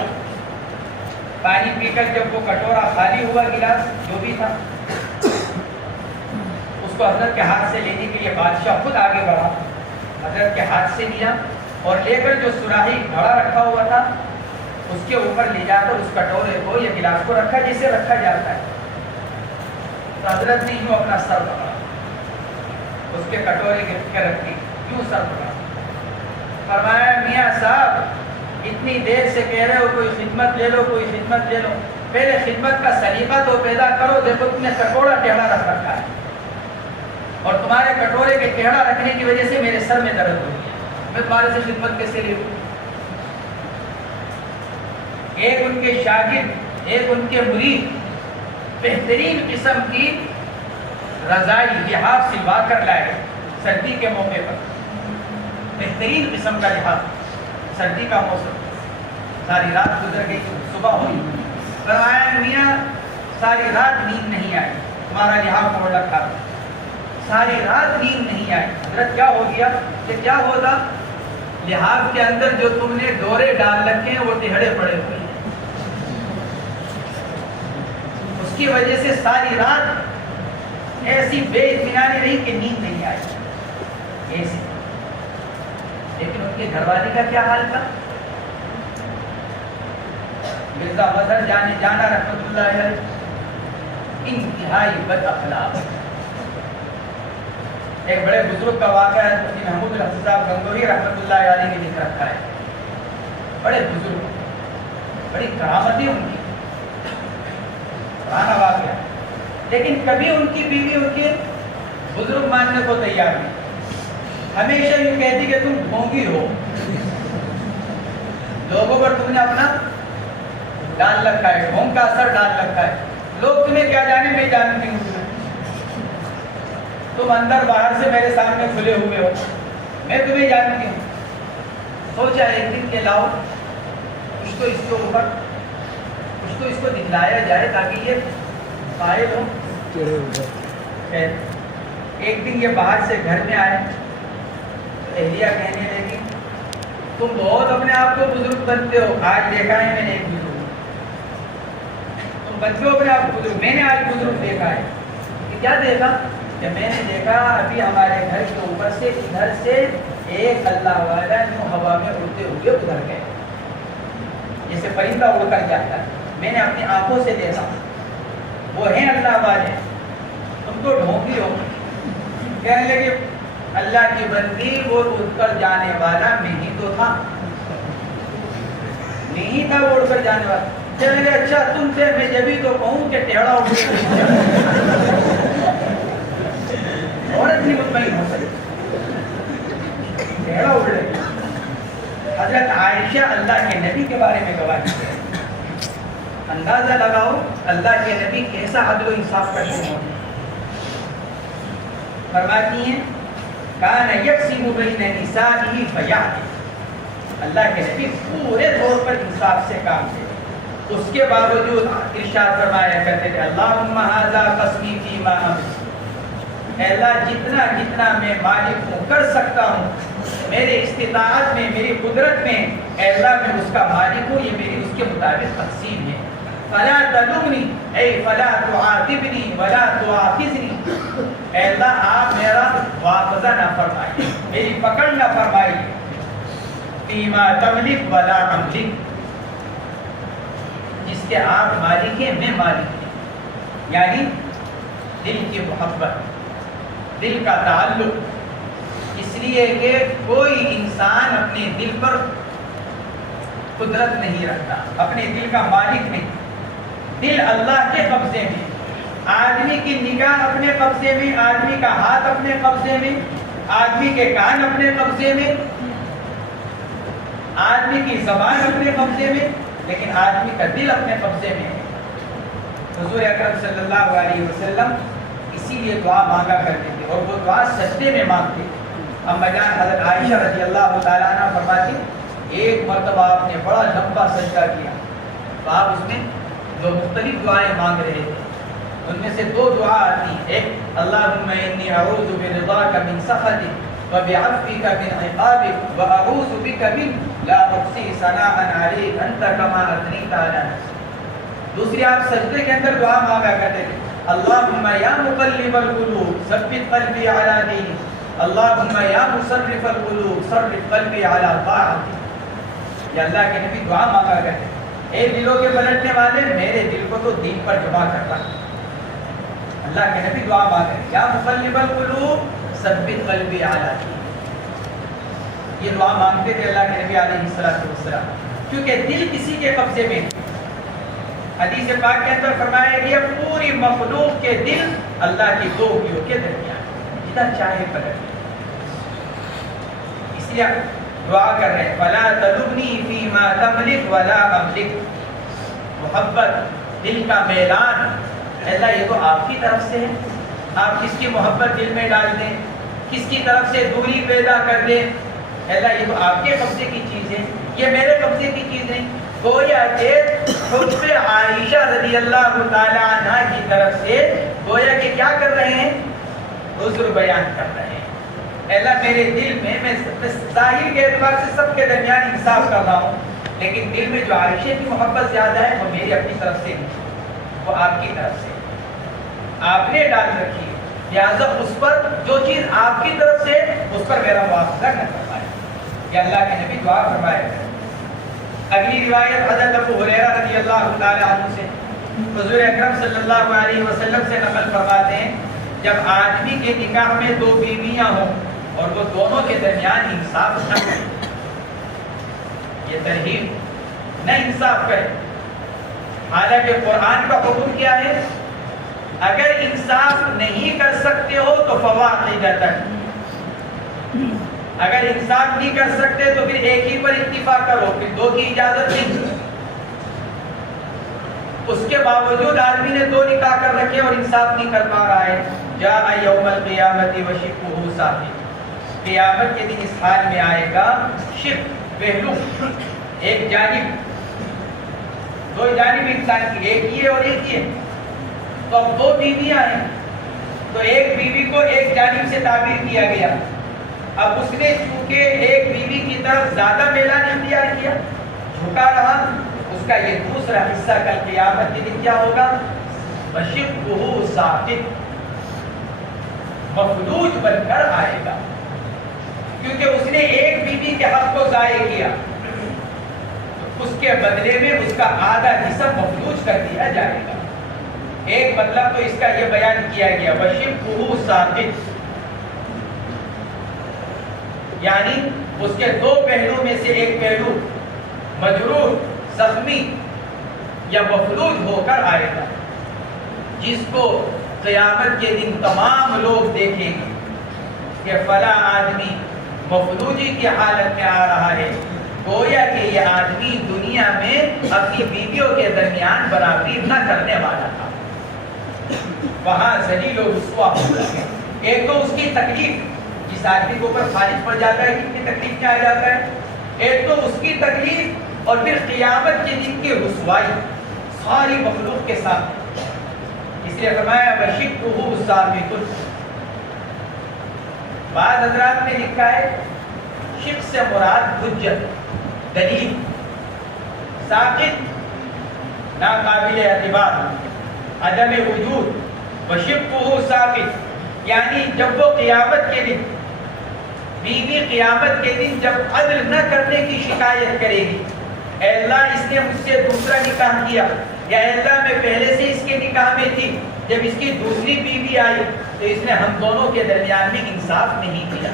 پانی پی کر جب وہ کٹورا خالی ہوا، گلاس جو بھی تھا، اس کو حضرت کے ہاتھ سے لینے کے لیے بادشاہ خود آگے بڑھا، حضرت کے ہاتھ سے لیا اور لے کر جو سراہی گھڑا رکھا ہوا تھا اس کے اوپر لے جا کر اس کٹورے کو یا گلاس کو رکھا جسے رکھا جاتا ہے۔ تو حضرت نے یوں اپنا سر پکڑا، اس کے کٹورے کے رکھی، یوں سر پکڑا، فرمایا میاں صاحب اتنی دیر سے کہہ رہے ہو کوئی خدمت لے لو، کوئی خدمت لے لو، پہلے خدمت کا سلیقہ تو پیدا کرو، دیکھو تم نے کٹورا ٹیڑھا رکھ رکھا ہے اور تمہارے کٹورے کے ٹیڑھا رکھنے کی وجہ سے میرے سر میں درد ہو گیا، میں تمہارے سے خدمت کیسے لے لوں؟ ایک ان کے شاگرد، ایک ان کے مرید بہترین قسم کی رضائی لحاف سلوا کر لائے سردی کے موقع پر، بہترین قسم کا لحاف، سردی کا موسم، ساری رات گزر گئی، صبح ہوئی، فرمایا میاں ساری رات نیند نہیں آئی، تمہارا لحاف اوڑھ رکھا تھا، ساری رات نیند نہیں آئی۔ حضرت کیا ہو گیا؟ کہ کیا ہوتا؟ لحاف کے اندر جو تم نے ڈورے ڈال رکھے ہیں وہ ٹیڑھے پڑے ہوئے ہیں، اس کی وجہ سے ساری رات ایسی بے اطمینانی رہی کہ نیند نہیں آئی ایسی۔ لیکن ان کے گھر والے کا کیا حال تھا؟ مرزا مظہر جانے جانا رحمت اللہ علیہ انتہائی بد اخلاق۔ ایک بڑے بزرگ کا واقعہ ہے، مفتی محمود الحسن صاحب گنگوہی رحمت اللہ علیہ نے لکھ رکھا ہے، بڑے بزرگ، بڑی کرامتیں ان کی، پرانا واقعہ، لیکن کبھی ان کی بیوی ان کے بزرگ ماننے کو تیار نہیں، ہمیشہ یوں کہتی کہ تم ڈھونگی ہو، لوگوں پر تم نے اپنا ڈال رکھا ہے، ڈھونگ کا اثر ڈال رکھا ہے، لوگ تمہیں کیا جانے، میں جانتی ہوں تمہیں، تم اندر باہر سے میرے سامنے کھلے ہوئے ہو، میں تمہیں جانتی ہوں۔ سوچا ایک دن کے لاؤ کچھ تو اس کے اوپر کچھ تو اس کو دکھلایا جائے تاکہ یہ قائل ہو۔ ایک دن یہ باہر سے گھر میں آئے، اہلیہ کہنے لگی تم بہت اپنے آپ کو بزرگ بنتے ہو، آج دیکھا ہے میں نے ایک بزرگ، تم بنتے ہو اپنے آپ کو بزرگ، میں نے آج بزرگ دیکھا ہے۔ کہ کیا دیکھا؟ کہ میں نے دیکھا ابھی ہمارے گھر کے اوپر سے ادھر سے ایک اللہ والا جو ہوا میں اڑتے ہوئے ادھر گئے، جیسے پرندہ اڑ کر جاتا ہے، میں نے اپنی آنکھوں سے دیکھا، وہ ہیں اللہ والے، تم تو ڈھونگی ہو۔ کہنے لگے اللہ کی بندی، وہ اڑ کر جانے والا میں ہی تو تھا، میں ہی تھا وہ اڑ کر جانے والا۔ کہنے لگے اچھا تم تھے، میں جب ہی تو کہوں کہ ٹیڑھا اڑ عورت نہیں مطمئن ہو سکتی، ٹیڑھا اڑ رہی۔ حضرت عائشہ اللہ کے نبی کے بارے میں گواہی ہے، اندازہ لگاؤ اللہ کے نبی کیسا عدل و انصاف کرتے ہیں۔ فرماتی ہیں کان یقسم بین نسائہ فیعدل، اللہ کے نبی پورے طور پر انصاف سے کام تھے، اس کے باوجود ارشاد فرمایا کرتے تھے اللہم ھذا قسمی فیما املک، اے اللہ جتنا جتنا میں مالک ہوں کر سکتا ہوں، میرے استطاعت میں، میری قدرت میں، اے اللہ میں اس کا مالک ہوں، یہ میری اس کے مطابق تقسیم ہے۔ فلا تلمنی اے فلا تعاتبنی ولا تؤاخذنی، اے اللہ آپ میرا مواخذہ نہ فرمائیے، میری پکڑ نہ فرمائیے، فیما تملک ولا املک، جس کے آپ مالک ہیں میں مالک ہوں، یعنی دل کی محبت، دل کا تعلق، اس لیے کہ کوئی انسان اپنے دل پر قدرت نہیں رکھتا، اپنے دل کا مالک نہیں، دل اللہ کے قبضے میں، آدمی کی نگاہ اپنے قبضے میں، آدمی کا ہاتھ اپنے قبضے میں، آدمی کے کان اپنے قبضے میں، آدمی کی زبان اپنے قبضے میں، لیکن آدمی کا دل اپنے قبضے میں ہے۔ حضور اکرم صلی اللہ علیہ وسلم اسی لیے دعا مانگا کرتے تھے، اور وہ دعا سجدے میں مانگتے تھے۔ اما جان حضرت عائشہ رضی اللہ تعالیٰ عنہ فرماتی ایک مرتبہ آپ نے بڑا لمبا سجدہ کیا، تو آپ اس میں دو مختلف دعائیں مانگ رہے تھے، ان میں سے دو دعا آتی ہیں، ایک اللہم انی اعوذ برضاک من سخطک وبعفوک من عقابک واعوذ بک من لا احصی ثناء علیک انت کما اثنیت علی نفسک۔ دوسری آپ سجدے کے اندر دعا مانگا کرتے تھے، اللہم یا مقلب القلوب ثبت قلبی علی دینک، اللہم یا مصرف القلوب صرف قلبی علی طاعتک۔ یا اللہ کے نبی دعا مانگا کرتے تھے، اے دلوں کے پلٹنے والے میرے دل کو تو دین پر جمع کرتا۔ اللہ کے نبی دعا مانگے، یا مقلب القلوب ثبت قلبی علی دینک۔ یہ دعا مانگتے تھے اللہ کے نبی علیہ السلام، کیونکہ دل کسی کے قبضے میں ہے۔ حدیث پاک کے اندر فرمایا گیا پوری مخلوق کے دل اللہ کی دو انگلیوں کے درمیان، جدھر چاہے پلٹ۔ اس لیے دعا کر رہے ہیں فلا تلمنی فیما تملک ولا املک، محبت، دل کا میلان، اللہ یہ تو آپ کی طرف سے ہے، آپ کس کی محبت دل میں ڈال دیں، کس کی طرف سے دوری پیدا کر دیں، اللہ یہ تو آپ کے قبضے کی چیز ہے، یہ میرے قبضے کی چیز نہیں۔ گویا کہ خود عائشہ رضی اللہ تعالی عنہ کی طرف سے گویا کہ کیا کر رہے ہیں، عذر بیان کر رہے ہیں، اللہ میرے دل میں ظاہر کے اعتبار سے سب کے درمیان انصاف کر رہا ہوں، لیکن دل میں جو عائشہ کی محبت زیادہ ہے وہ میری اپنی طرف سے نہیں، وہ آپ کی طرف سے آپ نے ڈال رکھی ہے، لہٰذا اس پر جو چیز آپ کی طرف سے اس پر میرا مواخذہ نہ کر پائے۔ یہ اللہ کے نبی دعا فرمائے۔ اگلی روایت حضرت ابو ہریرہ رضی اللہ تعالی عنہ سے حضور اکرم صلی اللہ علیہ وسلم سے نقل فرماتے ہیں، جب آدمی کے نکاح میں دو بیویاں ہوں اور وہ دونوں کے درمیان انصاف نہ کرے، یہ ترہیب، نہ انصاف کرے، حالانکہ قرآن کا حکم کیا ہے، اگر انصاف نہیں کر سکتے ہو تو فواحدۃ، اگر انصاف نہیں کر سکتے تو پھر ایک ہی پر اتفاق کرو، پھر دو کی اجازت نہیں۔ اس کے باوجود آدمی نے دو نکاح کر رکھے اور انصاف نہیں کر پا رہا ہے، جاء یوم القیامت وشقہ ساقط، قیامت کے دن اس حال میں آئے گا، شق پہلو، ایک جانب، دو جانب انسان کی، ایک یہ اور ایک یہ، تو اب دو بیویاں ہیں، تو ایک بیوی کو ایک جانب سے تعبیر کیا گیا، اب اس نے چونکہ ایک بیوی کی طرف زیادہ میلان اختیار کیا، جھکا رہا، اس کا یہ دوسرا حصہ کل قیامت کے دن کیا ہوگا، وشقہ ساقط، مفلوج بن کر آئے گا، کیونکہ اس نے ایک بیوی کے حق کو ضائع کیا، اس کے بدلے میں اس کا آدھا حصہ مفلوج کر دیا جائے گا۔ ایک مطلب تو اس کا یہ بیان کیا گیا، وشقہ ساقط، یعنی اس کے دو پہلو میں سے ایک پہلو مجروح، زخمی یا مفلوج ہو کر آئے گا، جس کو قیامت کے دن تمام لوگ دیکھیں گے کہ فلاں آدمی مفلوجی کی حالت میں آ رہا ہے، گویا کہ یہ آدمی دنیا میں اپنی بیویوں کے درمیان برابری نہ کرنے والا تھا، وہاں ذلیل و رسوا ہو گیا۔ ایک تو اس کی تکلیف، جس آدمی کے اوپر خارج پڑ جاتا ہے کتنی تکلیف میں آ جاتا ہے، ایک تو اس کی تکلیف اور پھر قیامت کے دن کی رسوائی ساری مخلوق کے ساتھ، اس لیے فرمایا وشقہ ساقط۔ بعض حضرات نے لکھا ہے شق سے مراد حجت، دلیل، ساقط ناقابل اعتبار، عدم وجود، وشقہ ثابت، یعنی جب وہ قیامت کے دن بیوی قیامت کے دن جب عدل نہ کرنے کی شکایت کرے گی، اے اللہ اس نے مجھ سے دوسرا نکاح کیا، یا اے اللہ میں پہلے سے اس کے نکاح میں تھی، جب اس کی دوسری بیوی آئی تو اس نے ہم دونوں کے درمیان میں انصاف نہیں کیا۔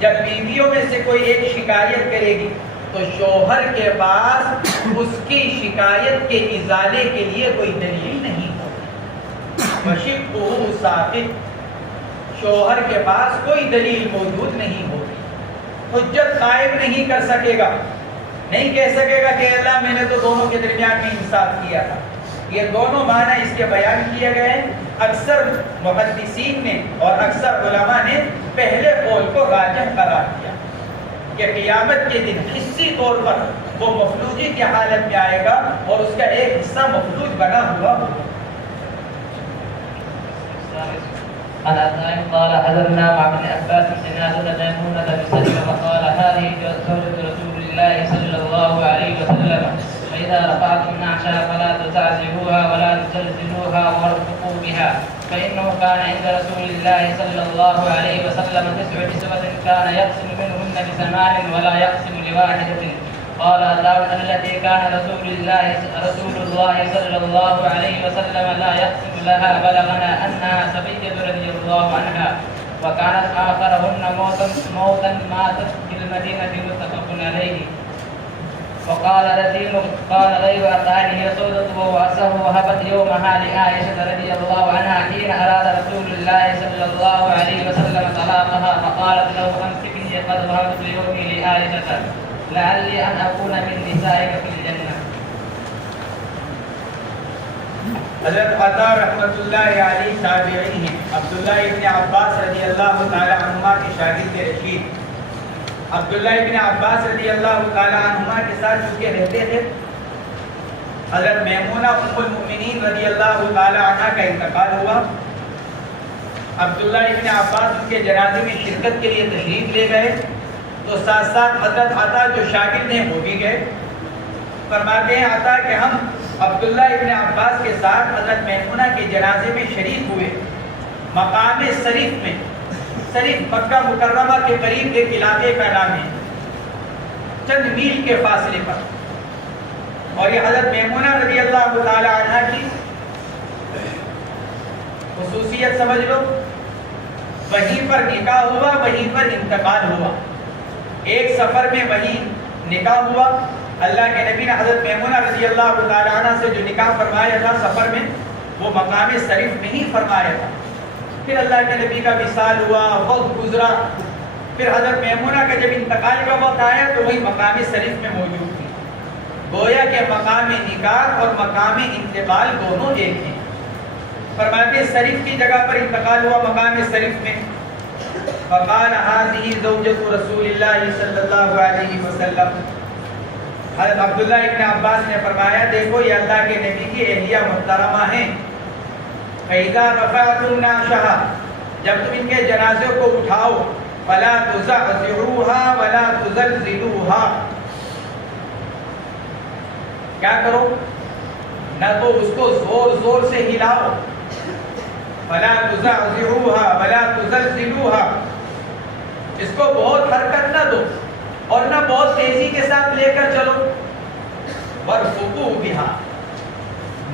جب بیویوں میں سے کوئی ایک شکایت کرے گی تو شوہر کے پاس اس کی شکایت کے ازالے کے لیے کوئی دلیل نہیں ہوتی، وشقہ ثابت، شوہر کے پاس کوئی دلیل موجود نہیں ہوتی، حجت قائم نہیں کر سکے گا، نہیں کہہ سکے گا کہ اللہ میں نے تو دونوں کے درمیان میں انصاف کیا تھا۔ یہ دونوں معنی اس کے بیان کیے گئے ہیں۔ اکثر محدثین نے اور اکثر علماء نے پہلے قول کو راجح قرار دیا کہ قیامت کے دن حصی طور پر وہ مفلوجی کی حالت میں آئے گا اور اس کا ایک حصہ مفلوج بنا ہوا ہوگا۔ قال حضرنا مع ابن عباس جنازة ميمونة بسلم فقال هذه زوجة رسول الله صلى الله عليه وسلم فإذا رفعتم نعشها فلا تزعزعوها ولا تزلزلوها وارفقوا بها فإنه كان عند رسول الله صلى الله عليه وسلم 9 نسوة كان يقسم منهن ب8 ولا يقسم لواحدة. قال داود التي كان رسول الله صلى الله عليه وسلم لا يقسم لها بلغنا أنها صفية رضي الله عنها وكانت آخرهن موتا ماتت في المدينة متفق عليه. وقال رزين قال غير أطهاره سودة وواسه وهبت يومها لعائشة رضي الله عنها حين أراد رسول الله صلى الله عليه وسلم طلاقها فقالت له أمسكني قد وهبت يومي لعائشة لعلی ان اکون من نسائک فی الجنہ. حضرت عطا رحمۃ اللہ علیہ تابعی ہیں، عبداللہ ابن عباس رضی اللہ تعالی عنہما کے شاگرد رشید۔ عبداللہ ابن عباس رضی اللہ تعالی عنہما کے ساتھ چونکہ رہتے تھے، حضرت میمونہ ام المؤمنین رضی اللہ تعالی عنہ کا انتقال ہوا۔ عبداللہ ابن عباس ان کے جنازے میں شرکت کے لیے تشریف لے گئے تو ساتھ ساتھ حضرت عطا جو شاگرد ہیں وہ بھی گئے۔ فرماتے ہیں عطا کہ ہم عبداللہ ابن عباس کے ساتھ حضرت میمونہ کے جنازے میں شریک ہوئے۔ مقام صریف میں، صریف مکہ مکرمہ کے قریب ایک علاقے کا نام ہے، چند میل کے فاصلے پر، اور یہ حضرت میمونہ رضی اللہ تعالی عنہ کی خصوصیت سمجھ لو۔ وہیں پر نکاح ہوا، وہیں پر انتقال ہوا، ایک سفر میں وہیں نکاح ہوا۔ اللہ کے نبی نے حضرت میمونہ رضی اللہ تعالی عنہ سے جو نکاح فرمایا تھا سفر میں، وہ مقام صریف میں ہی فرمایا تھا۔ پھر اللہ کے نبی کا وصال ہوا، وقت گزرا، پھر حضرت میمونہ کا جب انتقال کا وقت آیا تو وہی مقام صریف میں موجود تھی۔ گویا کہ مقام نکاح اور مقام انتقال دونوں ایک ہیں۔ فرماتے صریف کی جگہ پر انتقال ہوا، مقام صریف میں۔ فقال هذه زوجة رسول اللہ صلی اللہ علیہ وسلم، حضرت عبداللہ ابن عباس نے فرمایا دیکھو یہ اللہ کے نبی کی اہلیہ محترمہ ہیں۔ فإذا رفعتم نعشها، جب تم ان کے جنازے کو اٹھاؤ، فلا تزعزعوها ولا تزلزلوها، کیا کرو؟ نہ تو اس کو زور زور سے ہلاؤ، فلا تزعزعوها ولا تزلزلوها، اس کو بہت حرکت نہ دو اور نہ بہت تیزی کے ساتھ لے کر چلو، وارفقوا بها،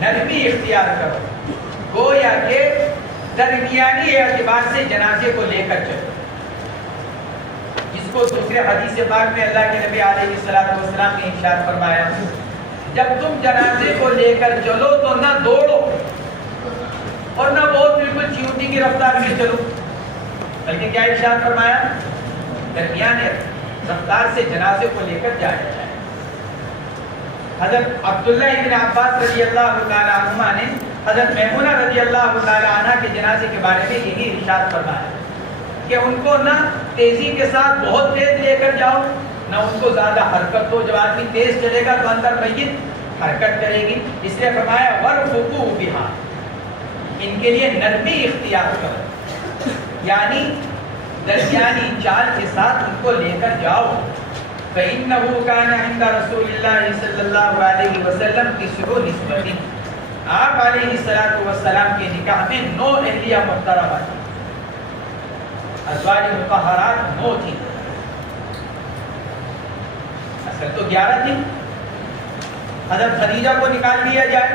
نرمی اختیار کرو، گویا کہ درمیانی اعتبار سے جنازے کو لے کر چلو، جس کو دوسرے حدیث پاک میں اللہ کے نبی علیہ السلام نے ارشاد فرمایا جب تم جنازے کو لے کر چلو تو نہ دوڑو اور نہ بہت بالکل چیونٹی کی رفتار میں چلو، بلکہ کیا ارشاد فرمایا؟ درمیان رفتار سے جنازے کو لے کر جایا جائے۔ حضرت عبداللہ ابن عباس رضی اللہ تعالی عنہما نے حضرت میمونہ رضی اللہ تعالی عنہ کے جنازے کے بارے میں یہی ارشاد فرمایا کہ ان کو نہ تیزی کے ساتھ بہت تیز لے کر جاؤ، نہ ان کو زیادہ حرکت ہو، جب آدمی تیز چلے گا تو اندر میت حرکت کرے گی، اس لیے فرمایا وارفقوا بها، ان کے لیے نرمی اختیار کرو، یعنی درمیانی چال کے ساتھ ان کو لے کر جاؤ۔ فإنه كان عند رسول الله صلی اللہ علیہ وسلم 9 نسبت، آپ علیہ السلام کے نکاح میں 9 اہلیہ محترمہ تھیں، ازواج مطہرات 9 تھیں، اصل تو 11 تھیں۔ حضرت خدیجہ کو نکال لیا جائے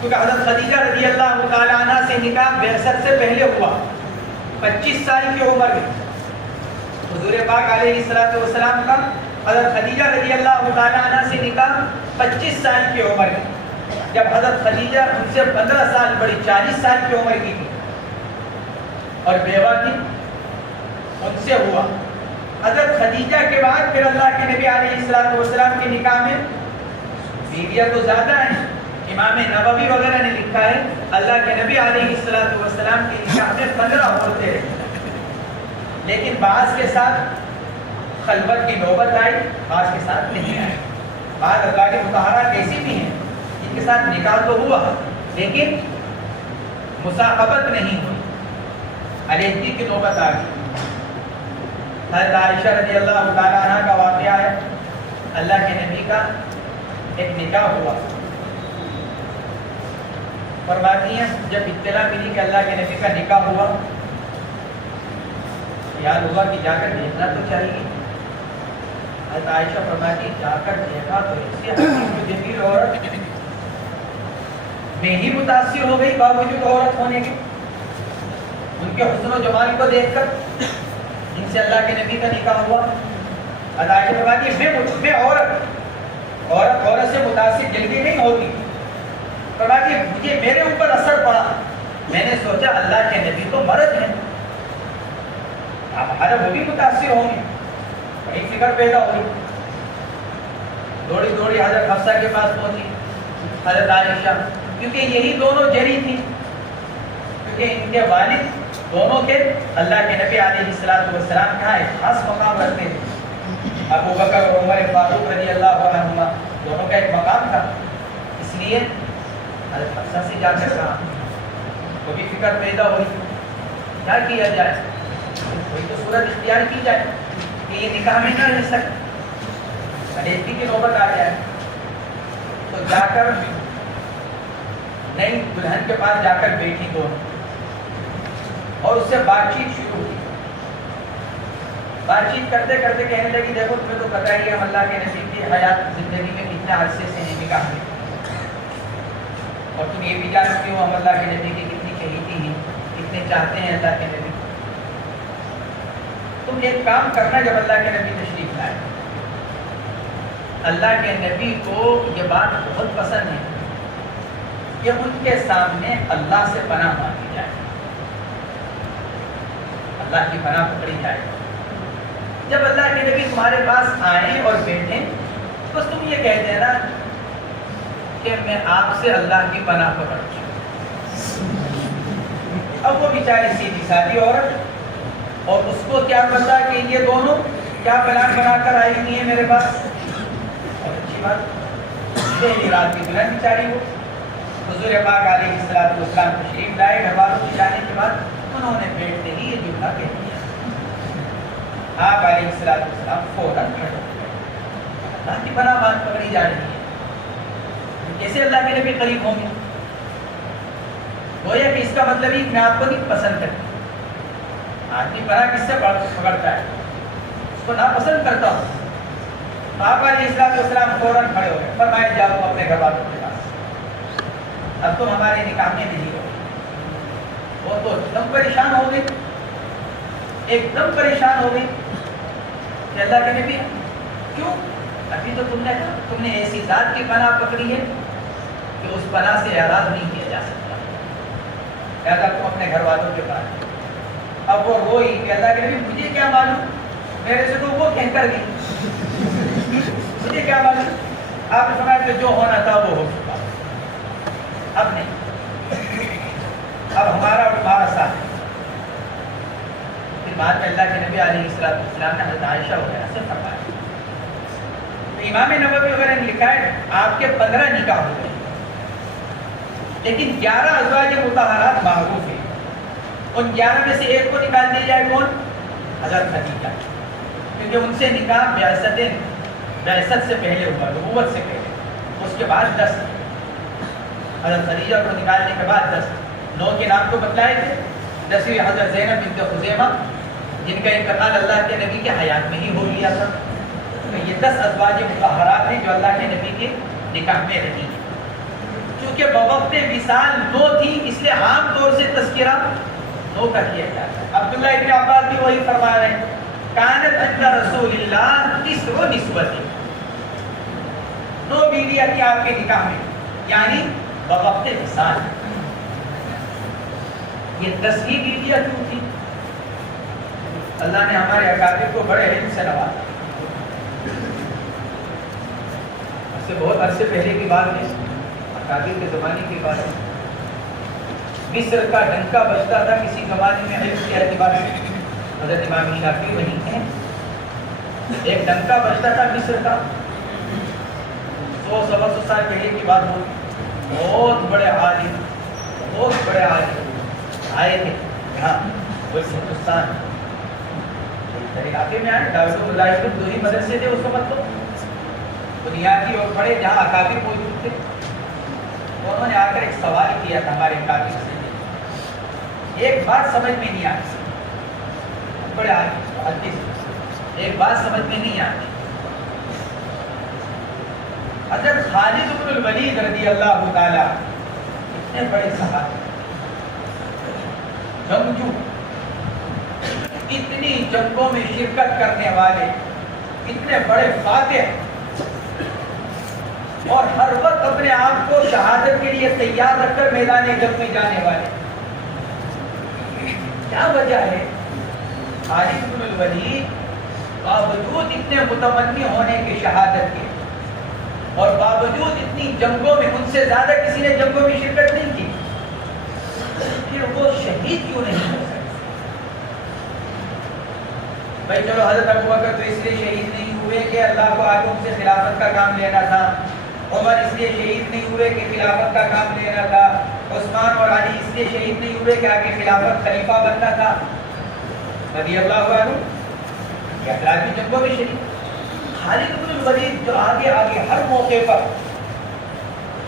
کیونکہ حضرت خدیجہ رضی اللہ تعالیٰ عنہ سے نکاح بعثت سے پہلے ہوا، 25 سال کی عمر میں حضور پاک علیہ السلام کا حضرت خدیجہ رضی اللہ تعالیٰ عنہ سے نکاح 25 سال کی عمر میں، جب حضرت خدیجہ ان سے 15 سال بڑی 40 سال کی عمر کی تھی اور بیوہ تھی، ان سے ہوا۔ حضرت خدیجہ کے بعد پھر اللہ کے نبی علیہ السلام کے نکاح میں بیویاں تو زیادہ ہیں، امام نووی وغیرہ نے لکھا ہے اللہ کے نبی علیہ السلام کے نکاح میں 15 عورتیں رہی، لیکن بعض کے ساتھ خلوت کی نوبت آئی، بعض کے ساتھ نہیں آئی۔ بعض ازواج مطہرات ایسی بھی ہیں جن کے ساتھ نکاح تو ہوا لیکن مصاحبت نہیں ہوئی، علیحدگی کی نوبت آ گئی۔ حضرت عائشہ رضی اللہ تعالیٰ عنہ کا واقعہ ہے، اللہ کے نبی کا ایک نکاح ہوا، فرماتی ہیں جب اطلاع ملی کہ اللہ کے نبی کا نکاح ہوا، خیال ہوا کہ جا کر دیکھنا تو چاہیے۔ حضرت عائشہ فرماتی جا کر دیکھا تو ایسی حسین و جمیل عورت، میں ہی متاثر ہو گئی باوجود عورت ہونے کے، ان کے حسن و جمال کو دیکھ کر جن سے اللہ کے نبی کا نکاح ہوا۔ حضرت عائشہ فرماتی میں عورت سے متاثر جلدی نہیں ہوتی، فرماتی مجھے میرے اوپر اثر پڑا، میں نے سوچا اللہ کے نبی تو مرد ہیں، اب وہ بھی متاثر ہوں گے، بڑی فکر پیدا ہوئی، دوڑی دوڑی حضرت حفصہ کے پاس پہنچی حضرت عائشہ، کیونکہ یہی دونوں جری تھی، کیونکہ ان کے والد دونوں کے اللہ کے نبی علیہ السلام کا ایک خاص مقام رکھتے تھے، ابو بکر اور عمر فاروق رضی اللہ عنہما دونوں کا ایک مقام تھا، اس لیے حضرت حفصہ سے جا کر کہا، وہ بھی فکر پیدا ہوئی کیا کیا جائے، کوئی تو صورت اختیار کی جائے کہ یہ نکاح میں نہ رہ سکے، علیحدگی کی نوبت آ جائے۔ تو جا کر نئی دلہن کے پاس جا کر بیٹھی دونوں اور اس سے بات چیت شروع ہوئی، بات چیت کرتے کرتے کہنے لگی دیکھو تمہیں تو پتہ ہی ہے ہم اللہ کے نبی کی حیات زندگی میں کتنے عرصے سے ہیں نکاح میں، اور تم یہ بھی جانتی ہو ہم اللہ کے نبی کی کتنی چہیتی ہیں، کتنے چاہتے ہیں اللہ کے نبی، تم ایک کام کرنا جب اللہ کے نبی تشریف لائے، اللہ کے نبی کو یہ بات بہت پسند ہے کہ ان کے سامنے اللہ سے پناہ مانگی جائے، اللہ کی پناہ پکڑی جائے۔ جب اللہ کے نبی تمہارے پاس آئیں اور بیٹھیں بس تم یہ کہہ دینا کہ میں آپ سے اللہ کی پناہ پکڑتی ہوں۔ اب وہ بیچاری سیدھی سادی عورت، اور اس کو کیا پتا کہ یہ دونوں کیا پلان بنا کر آئی ہوئی ہیں میرے پاس، اور اچھی بات پہلی رات کی دلہن بیچاری وہ حضور پاک علیہ السلام تشریف لائے، گھر والوں کے جانے کے بعد انہوں نے بیٹھتے ہی یہ جملہ کہہ دیا، آپ علیہ السلام فوراً کھڑے ہو گئے، اللہ کی پناہ بات پکڑی جا رہی ہے، کیسے اللہ کے نبی قریب ہوں گے؟ گویا کہ اس کا مطلب ہی میں آپ کو نہیں پسند کرتا، آدمی پناہ کس سے پکڑتا ہے؟ اس کو ناپسند کرتا ہوں۔ آپ علیہ السلام فوراً کھڑے ہو گئے، فرمایا جاؤ اپنے گھر والوں کے پاس، اب تم ہمارے نکاح میں نہیں ہو۔ وہ تو ایک دم پریشان ہو گئی، ایک دم پریشان ہو گئی کہ اللہ کے نبی کیوں؟ ابھی تو تم نے ایسی ذات کی پناہ پکڑی ہے کہ اس پناہ سے اعراض نہیں کیا جا سکتا، لہذا تم اپنے گھر والوں کے پاس۔ اب وہ روئی کہ اللہ کے نبی مجھے کیا معلوم، میرے سے تو وہ کہہ کر گئی، مجھے کیا معلوم، آپ نے فرمایا کہ جو ہونا تھا وہ ہو چکا، اب نہیں، اب ہمارا اور تمہارا ساتھ ہے۔ پھر بعد میں اللہ کے نبی علیہ السلام نے حضرت عائشہ وغیرہ سے فرمایا۔ تو امام نووی وغیرہ نے لکھا ہے آپ کے 15 نکاح ہوئے، لیکن 11 ازواج مطہرات معروف ہیں، ان 11 میں سے ایک کو نکال دیا جائے، کون؟ حضرت خدیجہ، کیونکہ ان سے نکاح بعثت سے پہلے ہوا، نبوت سے پہلے، اس کے بعد 10 حضرت خدیجہ کو نکالنے کے بعد 10 9 کے نام کو بتلائے تھے. 10ویں حضرت زینب بنت خزیمہ جن کا انتقال اللہ کے نبی کے حیات میں ہی ہو لیا تھا. تو یہ 10 ازواج مطہرات ہیں جو اللہ کے نبی کے نکاح میں رہی ہیں. چونکہ بوقت وصال 9 تھی اس لیے عام طور سے تذکرہ 9 کا کیا جاتا ہے. عبداللہ ابن عباس بھی وہی فرما رہے ہیں کانت عند رسول اللہ 9 نسوتیں، 9 بیویاں تھیں آپ کے نکاح میں، یعنی بوقت وصال. یہ 10 بیویاں کیوں تھی؟ اللہ نے ہمارے اکابر کو بڑے علم سے نوازا. اس سے بہت عرصے پہلے کی بات ہے، اکابر کے زمانے کی بات ہے. مصر کا ڈنکا بجتا تھا کسی زمانے میں علم کے اعتبار سے. حضرت امام شافعی وہیں ہیں. ایک ڈنکا بجتا تھا مصر کا، 100 سال پہلے کی بات ہو. بہت بڑے عالم آئے تھے یہاں ہندوستان علاقے میں آئے. دارالعلوم 2 ہی مدرسے تھے اس وقت، تو بنیادی اور بڑے جہاں اکابر موجود تھے. انہوں نے آ کر ایک سوال کیا تھا ہمارے اکابر سے. ایک بات سمجھ میں نہیں آتی، بڑے ایک بات سمجھ میں نہیں آتی. حضرت خالد بن الولید رضی اللہ تعالی اتنے بڑے صحابی، جنگجو، اتنی جنگوں میں شرکت کرنے والے، اتنے بڑے فاتح، اور ہر وقت اپنے آپ کو شہادت کے لیے تیار رکھ کر میدان جنگ میں جانے والے. کیا وجہ ہے؟ خالد بن الولید باوجود اتنے متمنی ہونے کے شہادت کے، اور باوجود اتنی جنگوں میں، ان سے زیادہ کسی نے جنگوں میں شرکت نہیں کی، پھر وہ شہید کیوں نہیں ہو سکتے؟ بھائی چلو حضرت ابوبکر تو اس لیے شہید نہیں ہوئے کہ اللہ کو آگے ان سے خلافت کا کام لینا تھا. عمر اس لیے شہید نہیں ہوئے کہ خلافت کا کام لینا تھا. عثمان اور علی اس لیے شہید نہیں ہوئے کہ آگے خلافت خلیفہ بننا تھا رضی اللہ عنہ. یہ اخلاقی جنگوں میں شہید. خالد بن الولید جو آگے ہر موقع پر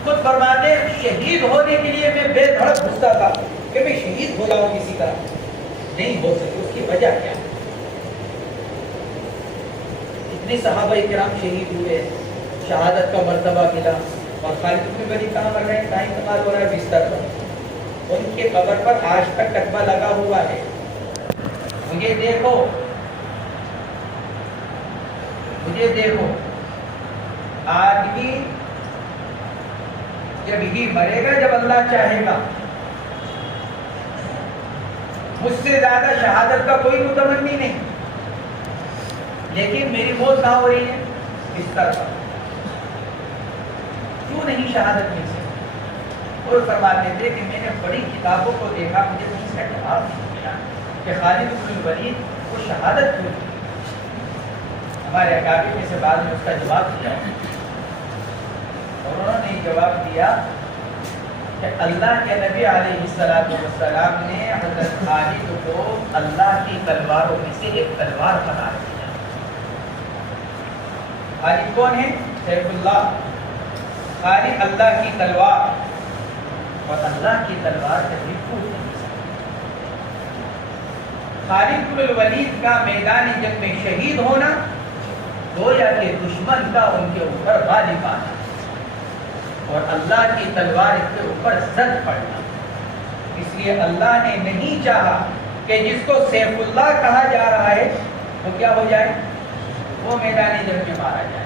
خود فرماتے شہید ہونے کے لیے میں بے دھڑک گھستا تھا کہ میں شہید ہو جاؤں کسی طرح. نہیں ہو سکے. اس کی وجہ کیا؟ اتنے صحابہ کرام شہید ہوئے، شہادت کا مرتبہ ملا، اور خالد بن الولید کہاں مر رہے ہیں؟ کہاں انتقال ہو رہا ہے؟ بستر پر. ان کے قبر پر آج تک کتبہ لگا ہوا ہے. مجھے دیکھو آدمی جب ہی مرے گا جب اللہ چاہے گا. مجھ سے زیادہ شہادت کا کوئی متمنی نہیں، لیکن میری موت کہاں ہو رہی ہے؟ بستر پر. کیوں نہیں شہادت مل سکتی؟ اور فرماتے تھے کہ میں نے بڑی کتابوں کو دیکھا، مجھے اس کا جواب نہیں ملا کہ خالد بن الولید کو شہادت کیوں. ہمارے اکابر میں سے بعد میں اس کا جواب دیا، اور انہوں نے جواب دیا کہ اللہ کے نبی علیہ السلام نے حضرت خالد کو اللہ کی تلواروں میں سے ایک تلوار قرار دیا. خالد کون ہے؟ سیف اللہ. خالد اللہ کی تلوار، اور اللہ کی تلوار کبھی ٹوٹ نہیں سکتی. خالد بن الولید کا میدان جنگ میں شہید ہونا گویا کہ دشمن کا ان کے اوپر غالب آنا، اور اللہ کی تلوار اس کے اوپر زد پڑنا. اس لیے اللہ نے نہیں چاہا کہ جس کو سیف اللہ کہا جا رہا ہے وہ کیا ہو جائے؟ وہ میدان جنگ میں مارا جائے.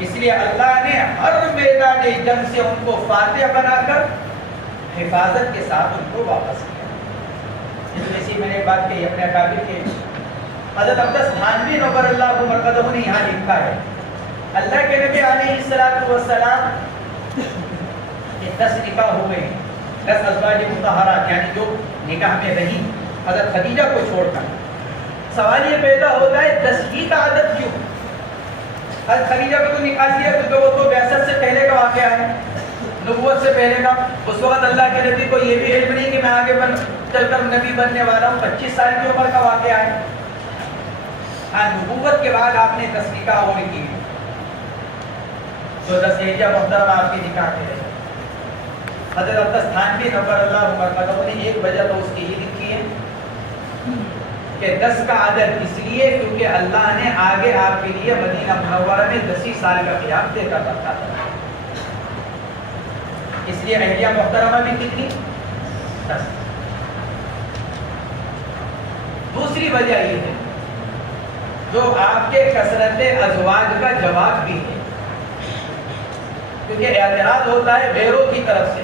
اس لیے اللہ نے ہر میدان جنگ سے ان کو فاتح بنا کر حفاظت کے ساتھ ان کو واپس کیا. جیسی میں نے بات کہی اپنے اکابر کے حضرت عبداللہ تھانوی نور اللہ مرقدہ نے یہاں لکھا ہے اللہ کے نبی علیہ السلام کے 10 نکاح ہوئے ہیں، 10 ازواج مطہرات یعنی جو نکاح میں رہی حضرت خدیجہ کو چھوڑ کر. سوال یہ پیدا ہوتا ہے 10 ہی کا عدد کیوں؟ حضرت خدیجہ کو تو نکاح دیا تو وہ تو بعثت سے پہلے کا واقعہ ہے، نبوت سے پہلے کا. اس وقت اللہ کے نبی کو یہ بھی علم نہیں کہ میں آگے چل کر نبی بننے والا ہوں. 25 سال کی عمر کا واقعہ ہے. ہاں نبوت کے بعد آپ نے 10 نکاح اور کی تو 10 اہلیہ محترمہ آپ کی نکاح کے رہے. حضرت عبدس تھانوی نور اللہ مرقدہ نے ایک وجہ تو اس کی یہ لکھی ہے کہ 10 کا عدد اس لیے کیونکہ اللہ نے آگے آپ کے لیے مدینہ منورہ میں 10 سال کا قیام طے کر رکھا تھا. اس لیے اہلیہ محترمہ بھی کتنی 10. دوسری وجہ یہ ہے جو آپ کے کثرت ازواج کا جواب بھی ہے کیونکہ اعتراض ہوتا ہے غیروں کی طرف سے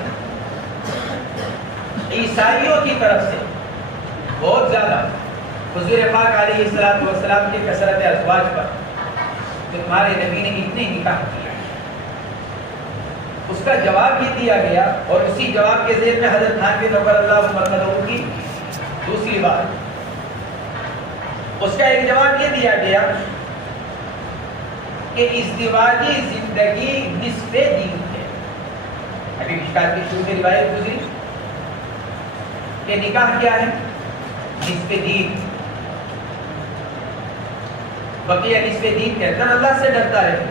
عیسائیوں کی طرف سے بہت زیادہ حضور پاک علیہ السلام کے کثرت ازواج پر کہ تمہارے نبی نے اتنے نکاح کیا. اس کا جواب یہ دیا گیا اور اسی جواب کے ذیل میں حضرت تھانوی نور اللہ مرقدہ کی دوسری بات اس کا ایک جواب یہ دیا گیا کہ ازدواجی زندگی نصف دین ہے. ابھی مشکات کی شروع میں روایت گزری کہ نکاح کیا ہے نصف دین. بقیہ نصف دین کے اندر اللہ سے ڈرتا رہے.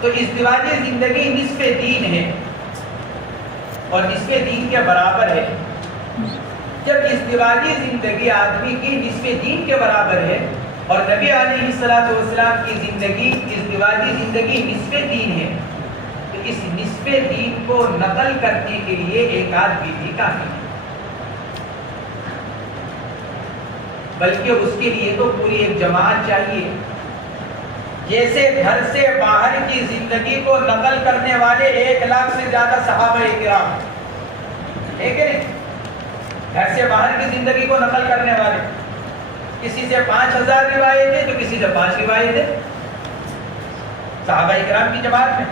تو ازدواجی زندگی نصف دین ہے اور نصف دین کے برابر ہے. جب ازدواجی زندگی آدمی کی نصف دین کے برابر ہے اور نبی علیہ السلام کی زندگی ازدواجی زندگی نصف دین ہے تو اس نصف دین کو نقل کرنے کے لیے ایک آدھ بیوی کافی ہے بلکہ اس کے لیے تو پوری ایک جماعت چاہیے. جیسے گھر سے باہر کی زندگی کو نقل کرنے والے 1 لاکھ سے زیادہ صحابہ کرام ٹھیک ہے. گھر سے باہر کی زندگی کو نقل کرنے والے کسی سے 5000 روایتیں تو کسی سے 5 روایتیں صحابہ کرام کی جماعت میں.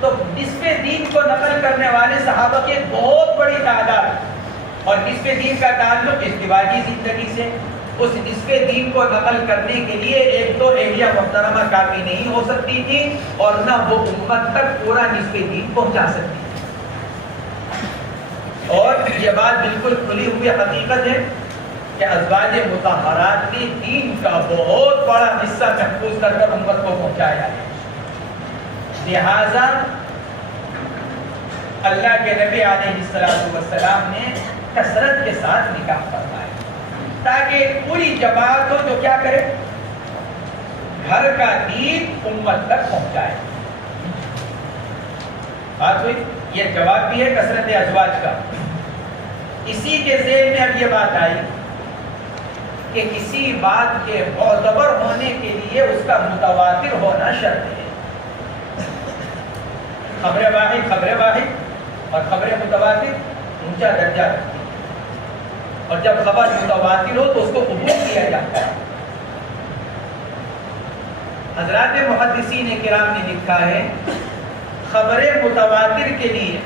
تو نصف دین کو نقل کرنے والے صحابہ کی ایک بہت بڑی تعداد اور نصف دین کا تعلق ازدواجی زندگی سے. اس نصف دین کو نقل کرنے کے لیے ایک تو اہلیہ محترمہ کافی نہیں ہو سکتی تھی اور نہ وہ امت تک پورا نصف دین پہنچا سکتی تھی. اور یہ بات بالکل کھلی ہوئی حقیقت ہے کہ ازواج مطہرات نے دین کا بہت بڑا حصہ محفوظ کر کر امت کو پہنچایا ہے. لہذا اللہ کے نبی علیہ السلام نے کثرت کے ساتھ نکاح فرمایا تاکہ پوری جماعت ہو جو کیا کرے گھر کا دین امت تک پہنچائے. بات ہوئی. یہ جواب بھی ہے کثرت ازواج کا. اسی کے ذیل میں اب یہ بات آئی کہ کسی بات کے معتبر ہونے کے لیے اس کا متواتر ہونا شرط ہے. خبر واحد اور خبر متواتر اونچا درجہ رکھتی ہے اور جب خبر متواتر ہو تو اس کو قبول کیا جاتا ہے. حضرات محدثین کرام نے لکھا ہے خبر متواتر کے لیے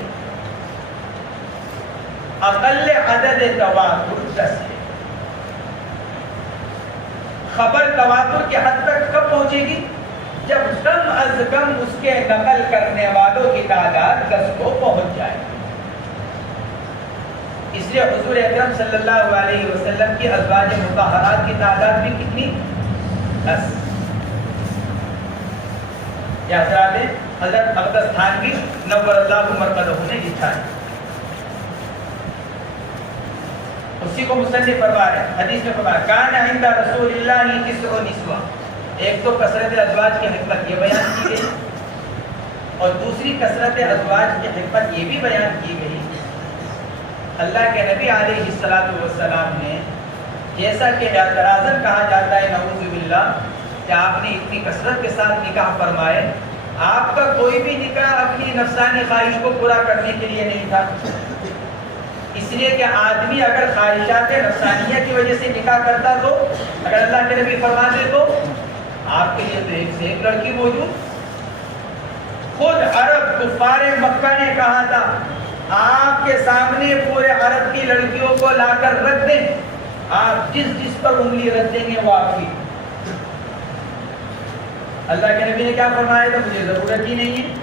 اقل عدد تواتر 10 ہے. خبر تواتر کی حد تک کب پہنچے گی جب کم از کم اس کے نقل کرنے والوں کی تعداد 10 کو پہنچ جائے. اس لیے حضور اکرم صلی اللہ علیہ وسلم کی ازواج مطہرات کی تعداد بھی کتنی 10. یہ حضرت عبدس تھانوی نور اللہ مرقدہ نے لکھا ہے. اسی کو مصنف فرما رہے ہیں. حدیث میں فرمایا کان عند رسول اللہ 9 نسوہ. ایک تو کثرت ازواج کی حکمت یہ بیان کی گئی اور دوسری کثرت ازواج کی حکمت یہ بھی بیان کی گئی. اللہ کے نبی علیہ السلام نے جیسا کہ اعتراضاً کہا جاتا ہے نعوذ باللہ کہ آپ نے اتنی کثرت کے ساتھ نکاح فرمائے. آپ کا کوئی بھی نکاح اپنی نفسانی خواہش کو پورا کرنے کے لیے نہیں تھا. اس لیے کہ آدمی اگر خواہشات نفسانیہ کی وجہ سے نکاح کرتا تو اگر اللہ کے نبی فرماتے تو آپ کے لیے تو ایک سے ایک لڑکی موجود. خود عرب کفار مکہ نے کہا تھا آپ کے سامنے پورے عرب کی لڑکیوں کو لا کر رکھ دیں, آپ جس پر انگلی رکھ دیں گے وہ آپ کی. اللہ کے نبی نے کیا فرمایا تھا مجھے ضرورت ہی نہیں ہے,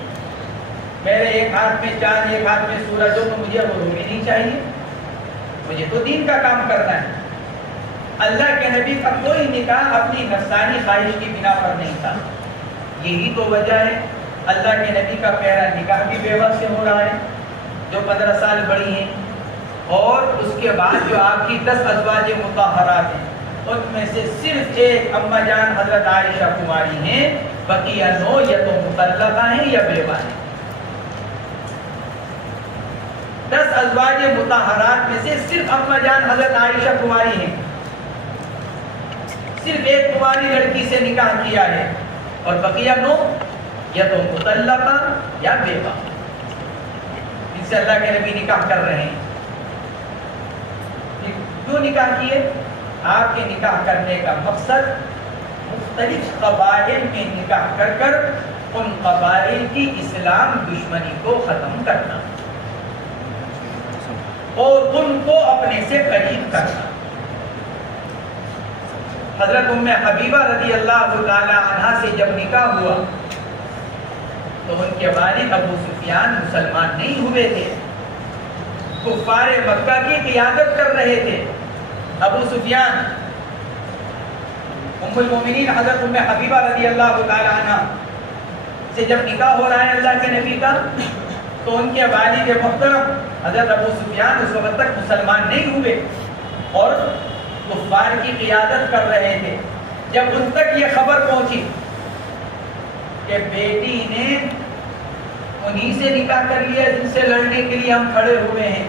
میرے ایک ہاتھ میں چاند ایک ہاتھ میں سورج ہو تو مجھے وہ روٹی نہیں چاہیے, مجھے تو دین کا کام کرنا ہے. اللہ کے نبی کا کوئی نکاح اپنی نفسانی خواہش کی بنا پر نہیں تھا. یہی تو وجہ ہے اللہ کے نبی کا پہلا نکاح بھی بیوہ سے ہو رہا ہے جو 15 سال بڑی ہیں, اور اس کے بعد جو آپ کی 10 ازواج مطہرات ہیں ان میں سے صرف ایک اماں جان حضرت عائشہ کماری ہیں, بقیہ 9 یا تو مطلقہ ہیں یا بیوہ ہیں. 10 ازواج مطہرات میں سے صرف اماں جان حضرت عائشہ کماری ہیں, صرف ایک کماری لڑکی سے نکاح کیا ہے, اور بقیہ 9 یا تو مطلقہ یا بیوہ, ان سے اللہ کے نبی نکاح کر رہے ہیں. کیوں نکاح کیے؟ آپ کے نکاح کرنے کا مقصد مختلف قبائل میں نکاح کر کر ان قبائل کی اسلام دشمنی کو ختم کرنا اور ان کو اپنے سے قریب کرنا. حضرت ام حبیبہ رضی اللہ تعالی عنہا سے جب نکاح ہوا تو ان کے والد ابو سفیان مسلمان نہیں ہوئے تھے, کفار مکہ کی قیادت کر رہے تھے. ابو سفیان ام المومنین حضرت ام حبیبہ رضی اللہ تعالی عنہا سے جب نکاح ہو رہا ہے اللہ کے نبی کا, تو ان کے والد محترم حضرت ابو سفیان اس وقت تک مسلمان نہیں ہوئے اور کفار کی قیادت کر رہے تھے. جب ان تک یہ خبر پہنچی کہ بیٹی نے انہی سے نکاح کر لیا جن سے لڑنے کے لیے ہم کھڑے ہوئے ہیں,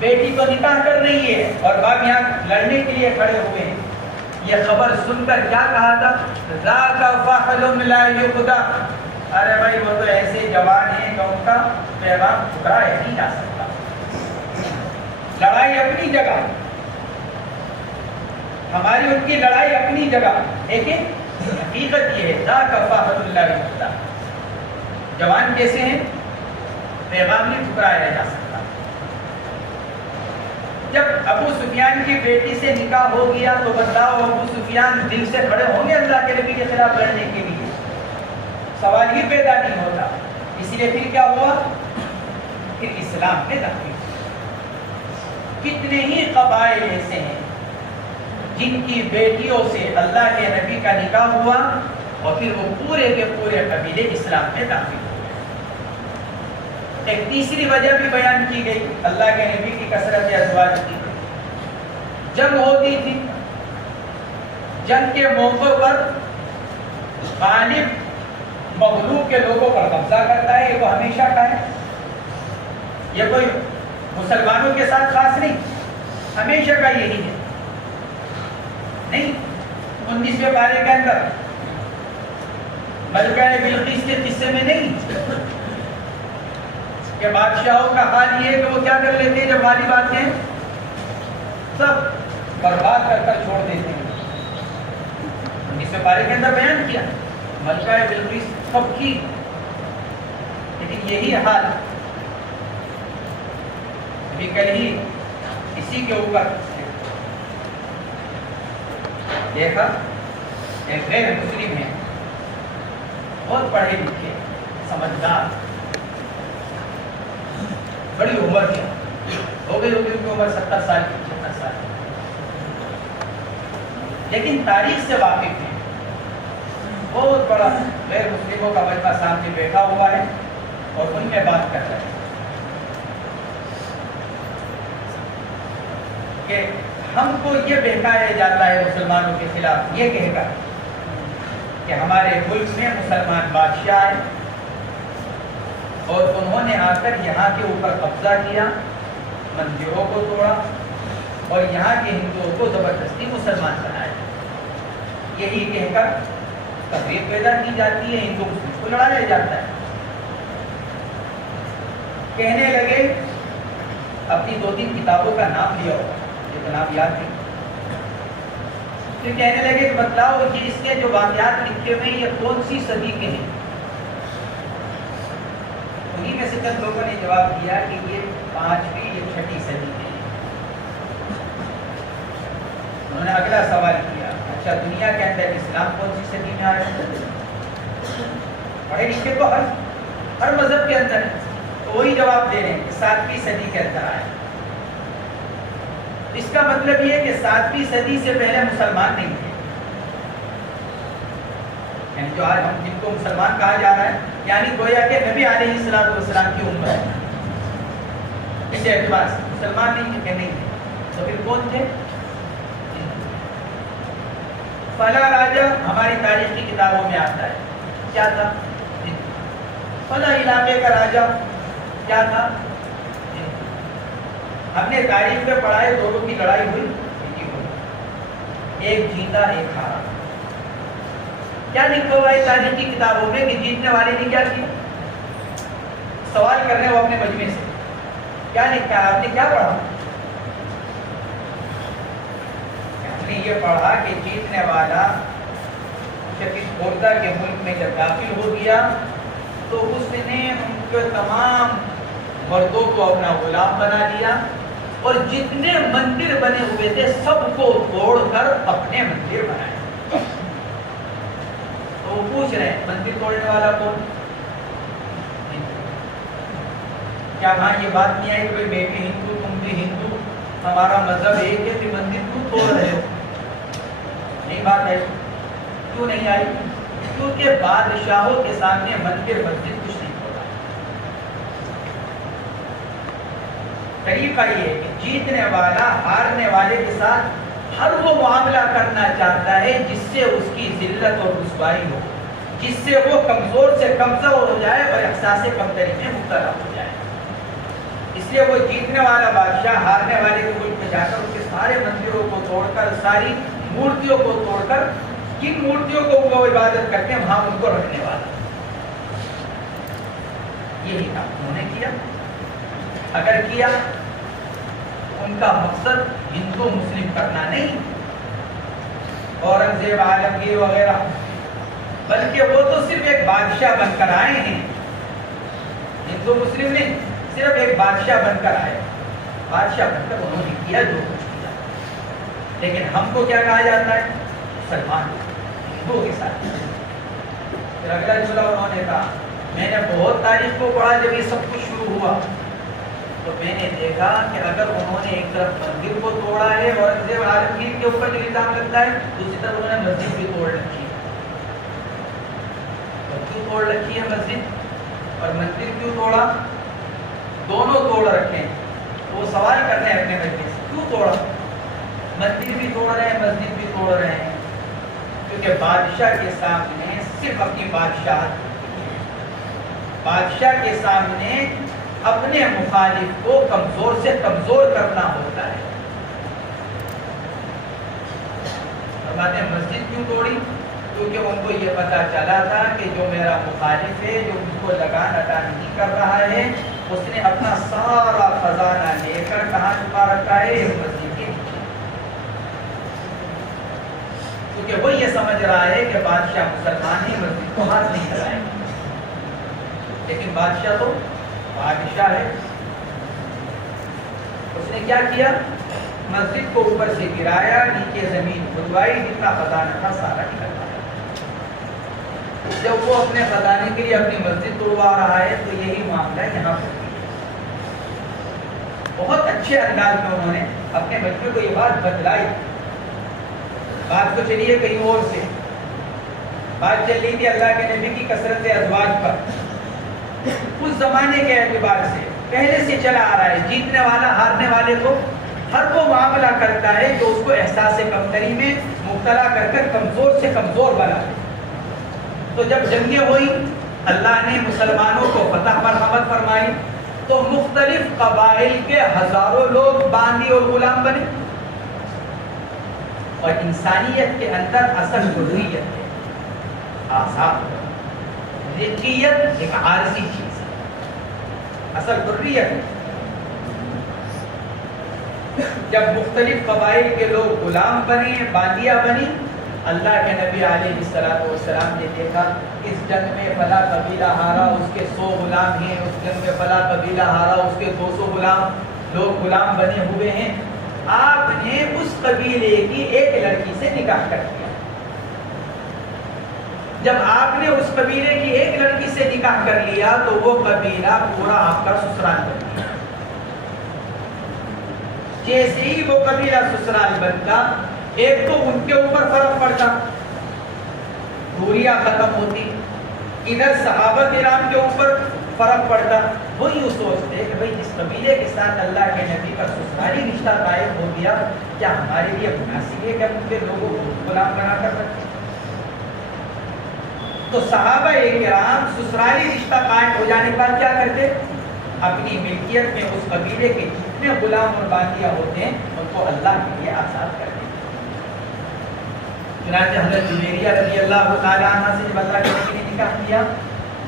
بیٹی تو نکاح کر رہی ہے اور باپ یہاں لڑنے کے لیے کھڑے ہوئے ہیں, یہ خبر سن کر کیا کہا تھا؟ ذاک فحل لا یقضى, ارے بھائی وہ تو ایسے جوان ہیں کہ ان کا پیغام ٹھکرایا نہیں جا سکتا. لڑائی اپنی جگہ, ہماری ان کی لڑائی اپنی جگہ, لیکن حقیقت یہ ہے ذاک فحل لا یقضى, جوان کیسے ہیں؟ پیغام نہیں ٹھکرایا جا سکتا. جب ابو سفیان کی بیٹی سے نکاح ہو گیا تو بتاؤ ابو سفیان دل سے کھڑے ہوں گے اللہ کے نبی کے خلاف لڑنے کے لیے؟ سوال ہی پیدا نہیں ہوتا. اس لیے پھر کیا ہوا؟ پھر اسلام میں داخل. کتنے ہی قبائل ایسے ہیں جن کی بیٹیوں سے اللہ کے نبی کا نکاح ہوا اور پھر وہ پورے کے پورے قبیلے اسلام میں داخل ہوئے. ایک تیسری وجہ بھی بیان کی گئی اللہ کے نبی کی کثرت ازواج کی. جنگ ہوتی تھی, جنگ کے موقع پر غالب مغلوب کے لوگوں پر قبضہ کرتا ہے, یہ تو ہمیشہ کا ہے, یہ کوئی مسلمانوں کے ساتھ خاص نہیں, ہمیشہ کا یہی ہے. نہیں 19ویں پارے کے اندر ملکہ بلقیس کے قصے میں نہیں کہ بادشاہوں کا حال یہ ہے کہ وہ کیا کر لیتے ہیں, جب والی باتیں سب برباد کر کر چھوڑ دیتے ہیں. 19ویں پارے کے اندر بیان کیا ملکہ بلقیس سب کی, لیکن یہی حال ابھی کل ہی اسی کے اوپر دیکھا. ایک غیر مسلم ہے, بہت پڑھے لکھے سمجھدار, بڑی عمر کی ہو گئی ہوگی, ان کی عمر 70 سال کی 75 سال کی, لیکن تاریخ سے واقف ہے. بہت بڑا غیر مسلموں کا مجمع سامنے بیٹھا ہوا ہے اور ان میں بات کر رہے ہیں کہ ہم کو یہ بہکایا جاتا ہے مسلمانوں کے خلاف یہ کہے گا کہ ہمارے ملک میں مسلمان بادشاہ آئے اور انہوں نے آ کر یہاں کے اوپر قبضہ کیا, مندروں کو توڑا اور یہاں کے ہندوؤں کو زبردستی مسلمان بنایا. یہی کہہ کر تفریق پیدا کی جاتی ہے, ہندو مسلم کو لڑایا جاتا ہے. کہنے لگے, اپنی 2-3 کتابوں کا نام لیا ہوگا, یہ تو نام یاد نہیں. پھر کہنے لگے کہ بتلاؤ کہ اس کے جو واقعات لکھے ہوئے یہ کون سی صدی کے ہیں؟ انہی میں سے چند لوگوں نے جواب دیا کہ یہ 5ویں یا 6ٹھی صدی کے ہیں. انہوں نے اگلا سوال کیا, اچھا دنیا کے اندر اسلام کون سی صدی میں آیا؟ پڑھے لکھے تو ہر مذہب کے اندر ہے, تو وہی جواب دے رہے ہیں کہ 7ویں صدی کے اندر آیا. اس کا مطلب یہ کہ 7ویں صدی سے پہلے مسلمان نہیں تھے، یعنی جو آج ہم جن کو مسلمان کہا جا رہا ہے، یعنی گویا کہ نبی علیہ السلام کی امت ہے، اس اعتبار سے مسلمان نہیں تھے، تو پھر کون تھے؟ فلاں راجہ ہماری تاریخ کی کتابوں میں آتا ہے، کیا تھا؟ فلاں علاقے کا راجہ کیا تھا؟ ہم نے تاریخ میں پڑھا ہے دونوں کی لڑائی ہوئی، ایک جیتا ایک ہارا۔ کیا لکھا ہوا ہے تاریخ کی کتابوں میں کہ جیتنے والے نے کیا کیا؟ سوال کر رہے ہو اپنے مجمع سے، کیا لکھا ہے؟ آپ نے کیا پڑھا؟ ہم نے یہ پڑھا کہ جیتنے والا شکست خوردہ کے ملک میں جب داخل ہو گیا تو اس نے ان کے تمام مردوں کو اپنا غلام بنا لیا، اور جتنے مندر بنے ہوئے تھے سب کو توڑ کر اپنے مندر بنائے۔ تو وہ پوچھ رہے ہیں مندر توڑنے والا کون؟ کیا وہاں یہ بات نہیں آئی کہ میں بھی ہندو تم بھی ہندو، ہمارا مذہب ایک ہے، کہ مندر کیوں توڑ رہے ہو؟ نہیں بات آئی۔ کیوں نہیں آئی؟ کیونکہ بادشاہوں کے سامنے مندر مسجد کچھ نہیں ہوتا۔ طریقہ یہ ہے کہ جیتنے والا ہارنے والے کے ساتھ ہر وہ معاملہ کرنا چاہتا ہے جس سے اس کی ذلت اور رسوائی ہو، جس سے وہ کمزور سے کمزور ہو جائے اور احساس کمتری میں مبتلا ہو جائے۔ اس لیے وہ جیتنے والا بادشاہ ہارنے والے کے ملک میں جا کر اس کے سارے مندروں کو توڑ کر، ساری مورتیوں کو توڑ کر، کن مورتیوں کو وہ عبادت کرتے ہیں وہاں ان کو رکھنے والا۔ یہی کام انہوں نے کیا۔ اگر کیا ان کا مقصد ہندو مسلم کرنا نہیں، اورنگزیب عالمگیر وغیرہ، بلکہ وہ تو صرف ایک بادشاہ بن کر آئے ہیں، ہندو مسلم نہیں، صرف ایک بادشاہ بن کر آئے، بادشاہ بن کر انہوں نے کیا جو کچھ کیا۔ لیکن ہم کو کیا کہا جاتا ہے؟ مسلمان، ہندو کے ساتھ۔ پھر اگلا جملہ انہوں نے کہا، میں نے بہت تاریخ کو پڑھا جب یہ سب کچھ شروع ہوا تو میں نے دیکھا کہ اگر انہوں نے ایک طرف مندر کو توڑا ہے، اورنگزیب عالمگیر کے اوپر جو الزام لگتا ہے، دوسری طرف انہوں نے مسجد بھی توڑ رکھی ہے۔ تو کیوں توڑ رکھی ہے مسجد اور مندر کیوں توڑا؟ دونوں توڑ رکھے ہیں۔ تو وہ سوال کر رہے ہیں اپنے بچے سے، کیوں توڑا؟ مندر بھی توڑ رہے ہیں، مسجد بھی توڑ رہے ہیں، کیونکہ بادشاہ کے سامنے صرف اپنی بادشاہ کے سامنے اپنے مخالف کو کمزور سے کمزور کرنا ہوتا ہے۔ فرماتے ہیں مسجد کیوں توڑی؟ کیونکہ ان کو یہ پتا چلا تھا کہ جو میرا مخالف ہے، جو مجھ کو لگان ادا نہیں کر رہا ہے، اس نے اپنا سارا خزانہ لے کر کہاں چھپا رکھا ہے؟ مسجد کے نیچے۔ کیونکہ وہ یہ سمجھ رہا ہے کہ بادشاہ مسلمان ہی مسجد کو ہاتھ نہیں لگائے گا، لیکن بادشاہ تو بادشاہ ہے۔ اس نے کیا کیا؟ مسجد کو اوپر سے گرایا، نیچے زمین کھدوائی، جتنا خزانہ تھا سارا نکلوایا۔ جب وہ اپنے خزانے کے لیے اپنی مسجد توڑوا رہا ہے تو یہی معاملہ یہاں پر بہت اچھے انداز میں انہوں نے اپنے بچوں کو یہ بات بتلائی۔ بات کو چلیے کہیں اور سے، بات چل رہی تھی اللہ کے نبی کی کثرت ازواج پر۔ اس زمانے کے اعتبار سے پہلے سے چلا آ رہا ہے، جیتنے والا ہارنے والے کو ہر وہ معاملہ کرتا ہے جو اس کو احساس کمتری میں مبتلا کر کر کمزور سے کمزور بنا دے۔ تو جب جنگیں ہوئی، اللہ نے مسلمانوں کو فتح مرحمت فرمائی، تو مختلف قبائل کے ہزاروں لوگ باندی اور غلام بنے۔ اور انسانیت کے اندر اصل حریت ہے، آزاد رقیت ایک عارضی چیز ہے، اصل حریت ہے۔ جب مختلف قبائل کے لوگ غلام بنے، باندیاں بنی، اللہ کے نبی علیہ السلام نے دیکھا اس جنگ میں فلاں قبیلہ ہارا، اس کے 100 غلام ہیں، اس جنگ میں فلاں قبیلہ ہارا، اس کے 200 غلام لوگ غلام بنے ہوئے ہیں۔ آپ نے اس قبیلے کی ایک لڑکی سے نکاح کر دیا۔ جب آپ نے اس قبیلے کی ایک لڑکی سے نکاح کر لیا تو وہ قبیلہ پورا آپ کا سسرال بن گیا۔ جیسے ہی وہ قبیلہ سسرال بنتا ایک تو ان کے اوپر فرق پڑتا، دوریاں ختم ہوتی، ادھر صحابہ کرام کے اوپر فرق پڑتا. وہ یوں سوچتے کہ بھئی جس قبیلے کے ساتھ اللہ کے نبی کا سسرالی رشتہ قائم ہو گیا، کیا ہمارے لیے مناسب ہے کہ ہم ان کے لوگوں کو غلام بنا کر رکھیں؟ تو صحابہ کرام سسرالی رشتہ قائم ہو جانے کے بعد کیا کرتے؟ اپنی ملکیت میں اس قبیلے کے جتنے غلام اور باندیا ہوتے ہیں ان کو اللہ کے لیے آزاد کر دیتے. چنانچہ حضرت جویریہ رضی اللہ تعالیٰ عنہ سے جب اللہ کے نبی نے نکاح کیا،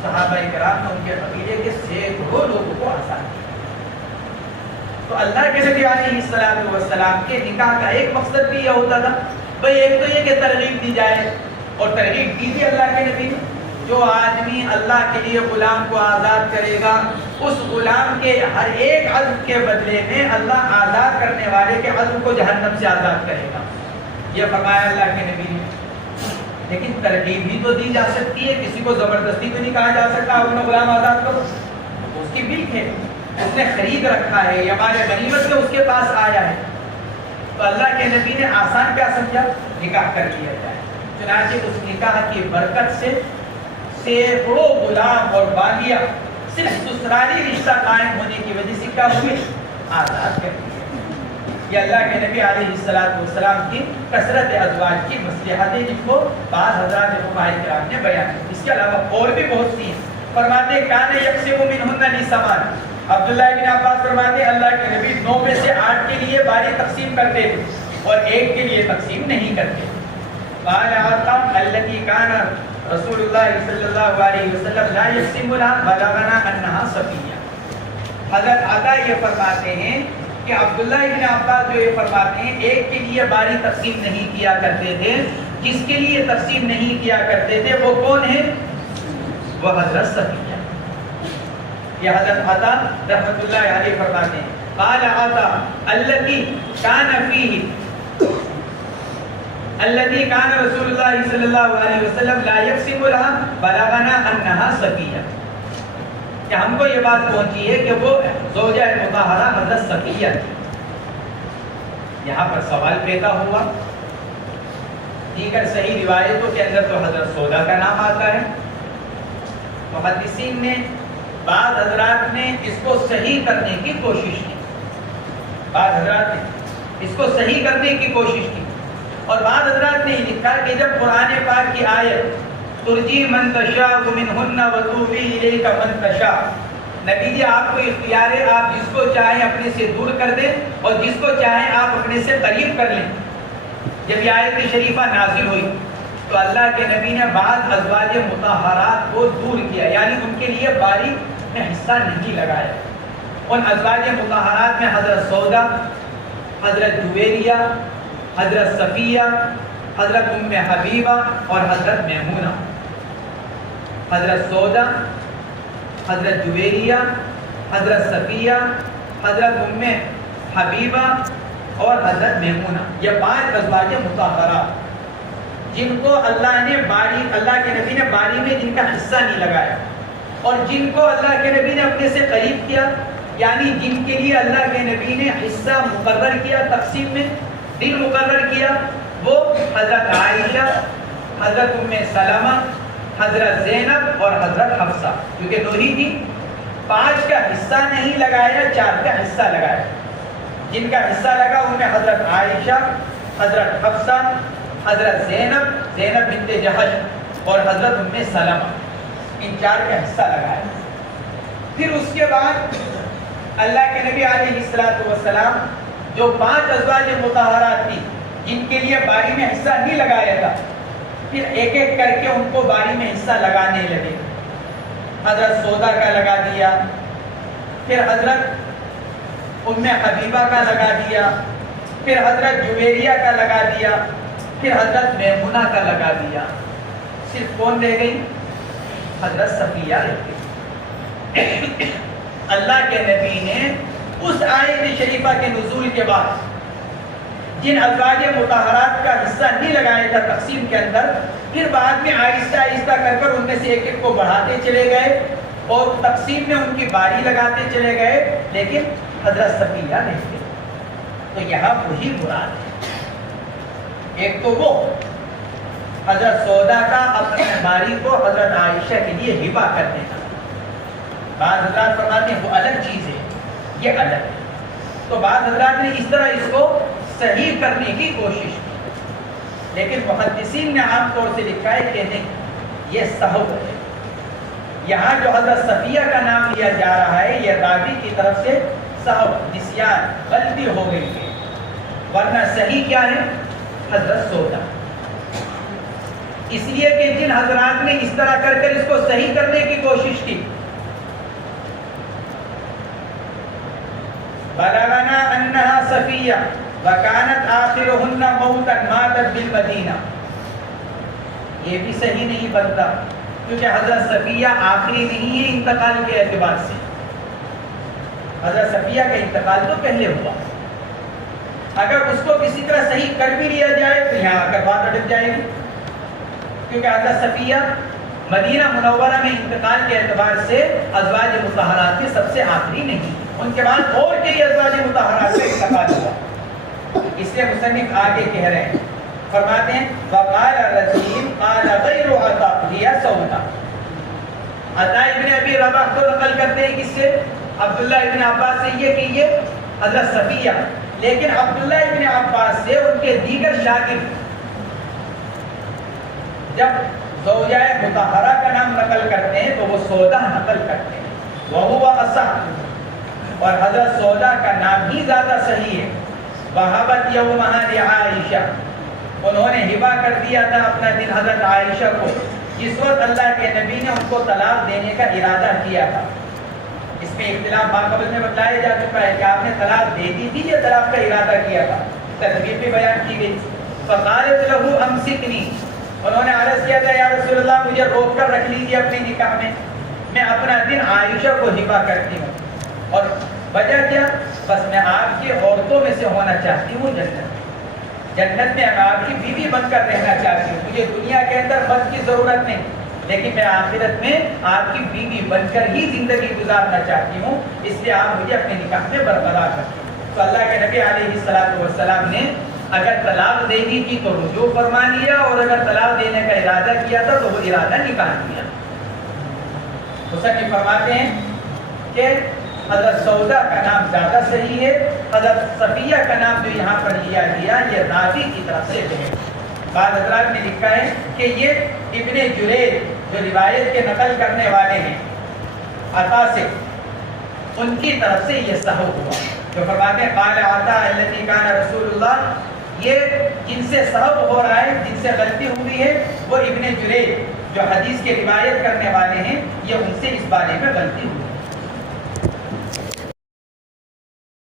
صحابہ کرام نے ان کے قبیلے کے سینکڑوں لوگوں کو آزاد کیا. تو اللہ کے نبی علیہ السلام کے نکاح کا ایک مقصد بھی یہ ہوتا تھا، بھئی ایک تو یہ کہ ترغیب دی جائے، اور ترغیب دی تھی اللہ کے نبی نے. جو آدمی اللہ کے لیے غلام کو آزاد کرے گا، اس غلام کے ہر ایک عزم کے بدلے میں اللہ آزاد کرنے والے کے عزم کو جہنم سے آزاد کرے گا، یہ فرمایا اللہ کے نبی نے. لیکن ترغیب بھی تو دی جا سکتی ہے، کسی کو زبردستی تو نہیں کہا جا سکتا اپنا غلام آزاد کرو. اس کی ملک ہے، اس نے خرید رکھا ہے، یہ ہمارے غنیمت میں اس کے پاس آیا ہے. تو اللہ کے نبی نے آسان کیا سمجھا؟ نکاح کر لیا جائے. چنانچہ اس نکاح کی برکت سے سینکڑوں غلام اور باندیا صرف سسرالی رشتہ قائم ہونے کی وجہ سے کیا ہوئے؟ آزاد کر دیے. یہ اللہ کے نبی علیہ السلام کی کثرت ازواج کی مصلحتیں جن کو بعض حضرات فقہاء کرام نے بیان کی. اس کے علاوہ اور بھی بہت سی ہیں. فرماتے ہیں کان یقسم منہن لسمان. عبداللہ بن عباس فرماتے ہیں اللہ کے نبی 9 میں سے 8 کے لیے باری تقسیم کرتے تھے اور ایک کے لیے تقسیم نہیں کرتے. قال عطا الذي كان رسول اللہ صلی اللہ علیہ وسلم لا یقسم لها بلغنا انها صفیہ. حضرت عطا یہ فرماتے ہیں کہ عبداللہ ابن عباس جو یہ فرماتے ہیں ایک کے لیے باری تقسیم نہیں کیا کرتے تھے. جس کے لیے تقسیم نہیں کیا کرتے تھے وہ کون ہے؟ وہ حضرت صفیہ. یہ حضرت عطا رحمۃ اللہ علیہ فرماتے ہیں قال عطا الذي كان فيه الذي كان رسول اللہ صلی اللہ علیہ وسلم لا يقسم لها بلغنا انها صفیہ. کہ ہم کو یہ بات پہنچی ہے کہ وہ زوجہ مطہرہ حضرت صفیہ تھی. یہاں پر سوال پیدا ہوا، دیگر صحیح روایتوں کے اندر تو حضرت سودا کا نام آتا ہے. محدثین نے بعض حضرات نے اس کو صحیح کرنے کی کوشش کی، بعض حضرات نے اس کو صحیح کرنے کی کوشش کی، اور بعض حضرات نے لکھا کہ جب قرآن پاک کی آیت ترجی من تشاء منہن وتوفی الیک من تشاء، نبی جی آپ کو اختیار ہے، آپ جس کو چاہیں اپنے سے دور کر دیں اور جس کو چاہیں آپ اپنے سے قریب کر لیں. جب یہ آیت شریفہ نازل ہوئی تو اللہ کے نبی نے بعض ازواج مطہرات کو دور کیا، یعنی ان کے لیے باری میں حصہ نہیں لگایا. ان ازواج مطہرات میں حضرت سودا، حضرت جویریہ، حضرت صفیہ، حضرت ام حبیبہ اور حضرت میمونہ. حضرت سودا، حضرت جویریہ، حضرت صفیہ، حضرت ام حبیبہ اور حضرت میمونہ، یہ 5 ازواج مطہرات جن کو اللہ کے نبی نے باری میں جن کا حصہ نہیں لگایا، اور جن کو اللہ کے نبی نے اپنے سے قریب کیا، یعنی جن کے لیے اللہ کے نبی نے حصہ مقرر کیا، تقسیم میں دن مقرر کیا، وہ حضرت عائشہ، حضرت ام سلمہ، حضرت زینب اور حضرت حفصہ، کیونکہ 2 ہی تھی. 5 کا حصہ نہیں لگایا، 4 کا حصہ لگایا. جن کا حصہ لگا ان میں حضرت عائشہ، حضرت حفصہ، حضرت زینب بنت جہش اور حضرت ام سلمہ، ان 4 کا حصہ لگایا. پھر اس کے بعد اللہ کے نبی علیہ السلام جو 5 ازواج مطہرات تھی جن کے لیے باری میں حصہ نہیں لگایا تھا، پھر ایک ایک کر کے ان کو باری میں حصہ لگانے لگے. حضرت سودا کا لگا دیا، پھر حضرت ام حبیبہ کا لگا دیا، پھر حضرت جویریہ کا لگا دیا، پھر حضرت میمونہ کا لگا دیا. صرف کون رہ گئی؟ حضرت صفیہ رہ گئی. اللہ کے نبی نے اس آیت شریفہ کے نزول کے بعد جن ازواج مطہرات کا حصہ نہیں لگایا تھا تقسیم کے اندر، پھر بعد میں آہستہ آہستہ کر ان میں سے ایک ایک کو بڑھاتے چلے گئے اور تقسیم میں ان کی باری لگاتے چلے گئے، لیکن حضرت صفیہ رہ گئی. تو یہاں وہی مراد ہے۔ ایک تو وہ حضرت سودا کا اپنے باری کو حضرت عائشہ کے لیے ہبہ کر دینا، بعض حضرات فرماتے ہیں وہ الگ چیز ہے، یہ الگ ہے۔ تو بعض حضرات نے اس طرح اس کو صحیح کرنے کی کوشش کی، لیکن محدثین نے عام طور سے لکھا ہے کہ نہیں، یہ سہو ہے۔ یہاں جو حضرت صفیہ کا نام لیا جا رہا ہے یہ راوی کی طرف سے سہو، نسیان، غلطی ہو گئی ہے، ورنہ صحیح کیا ہے؟ حضرت سودا۔ اس لیے کہ جن حضرات نے اس طرح کر کر اس کو صحیح کرنے کی کوشش کی، بلغنا انہا صفیہ وکانت آخرہن موتا ماتت بالمدینہ، یہ بھی صحیح نہیں بنتا، کیونکہ حضرت صفیہ آخری نہیں ہے انتقال کے اعتبار سے، حضرت صفیہ کا انتقال تو پہلے ہوا۔ اگر اس کو کسی طرح صحیح کر بھی لیا جائے تو یہاں آ کر بات اٹک جائے گی، کیونکہ حضرت صفیہ مدینہ منورہ میں انتقال کے اعتبار سے ازواج مطہرات کے سب سے آخری نہیں، ان کے بعد اور کئی ازواج مطہرات کا انتقال ہوا۔ اس لیے مصنف آگے کہہ رہے ہیں، فرماتے ہیں وقال رزین قال غیر عطا لیا سودا۔ عطا ابن ابی رباح کو نقل کرتے ہیں کس سے؟ عبداللہ ابن عباس سے، یہ کہ یہ حضرت صفیہ، لیکن عبداللہ ابن عباس سے ان کے دیگر شاگرد جب زوجہ مطہرہ کا نام نقل کرتے ہیں تو وہ سودا نقل کرتے ہیں، وہو اصح، اور حضرت سودا کا نام ہی زیادہ صحیح ہے۔ وہبت یومہا لعائشہ، انہوں نے ہبہ کر دیا تھا اپنا دن حضرت عائشہ کو، جس وقت اللہ کے نبی نے ان کو طلاق دینے کا ارادہ کیا تھا۔ اس میں اختلاف ماقبل میں بتلایا جا چکا ہے کہ آپ نے طلاق دے دی تھی یا طلاق کا ارادہ کیا تھا، تدبیر بھی بیان کی گئی۔ فقالت لہ امسکنی، انہوں نے عرض کیا تھا یا رسول اللہ مجھے روک کر رکھ لیجیے اپنے نکاح میں اپنا دن عائشہ کو ہبہ کرتی ہوں، اور وجہ کیا؟ بس میں آپ کی عورتوں میں سے ہونا چاہتی ہوں جنت میں میں آپ کی بیوی بن کر رہنا چاہتی ہوں، مجھے دنیا کے اندر مرد کی ضرورت نہیں، لیکن میں آخرت میں آپ کی بیوی بن کر ہی زندگی گزارنا چاہتی ہوں، اس لیے آپ مجھے اپنے نکاح میں برقرار رکھیں۔ تو اللہ کے نبی علیہ الصلوۃ والسلام نے اگر طلاق دے دی تھی تو رجوع فرما لیا، اور اگر طلاق دینے کا ارادہ کیا تھا تو وہ ارادہ نکال دیا۔ مصنف فرماتے ہیں کہ حضرت سودا کا نام زیادہ صحیح ہے، حضرت صفیہ کا نام جو یہاں پر لیا گیا یہ راوی کی طرف سے ہے۔ بعض حضرات نے لکھا ہے کہ یہ ابن جریر جو روایت کے نقل کرنے والے ہیں عطا سے، ان کی طرف سے یہ سہو ہوا، جو فرماتے ہیں قال عطا الذی کان رسول اللہ، یہ جن سے سہو ہو رہا ہے، جن سے غلطی ہوئی ہے، وہ ابن جریر جو حدیث کی روایت کرنے والے ہیں، یہ ان سے اس بارے میں غلطی ہوئی۔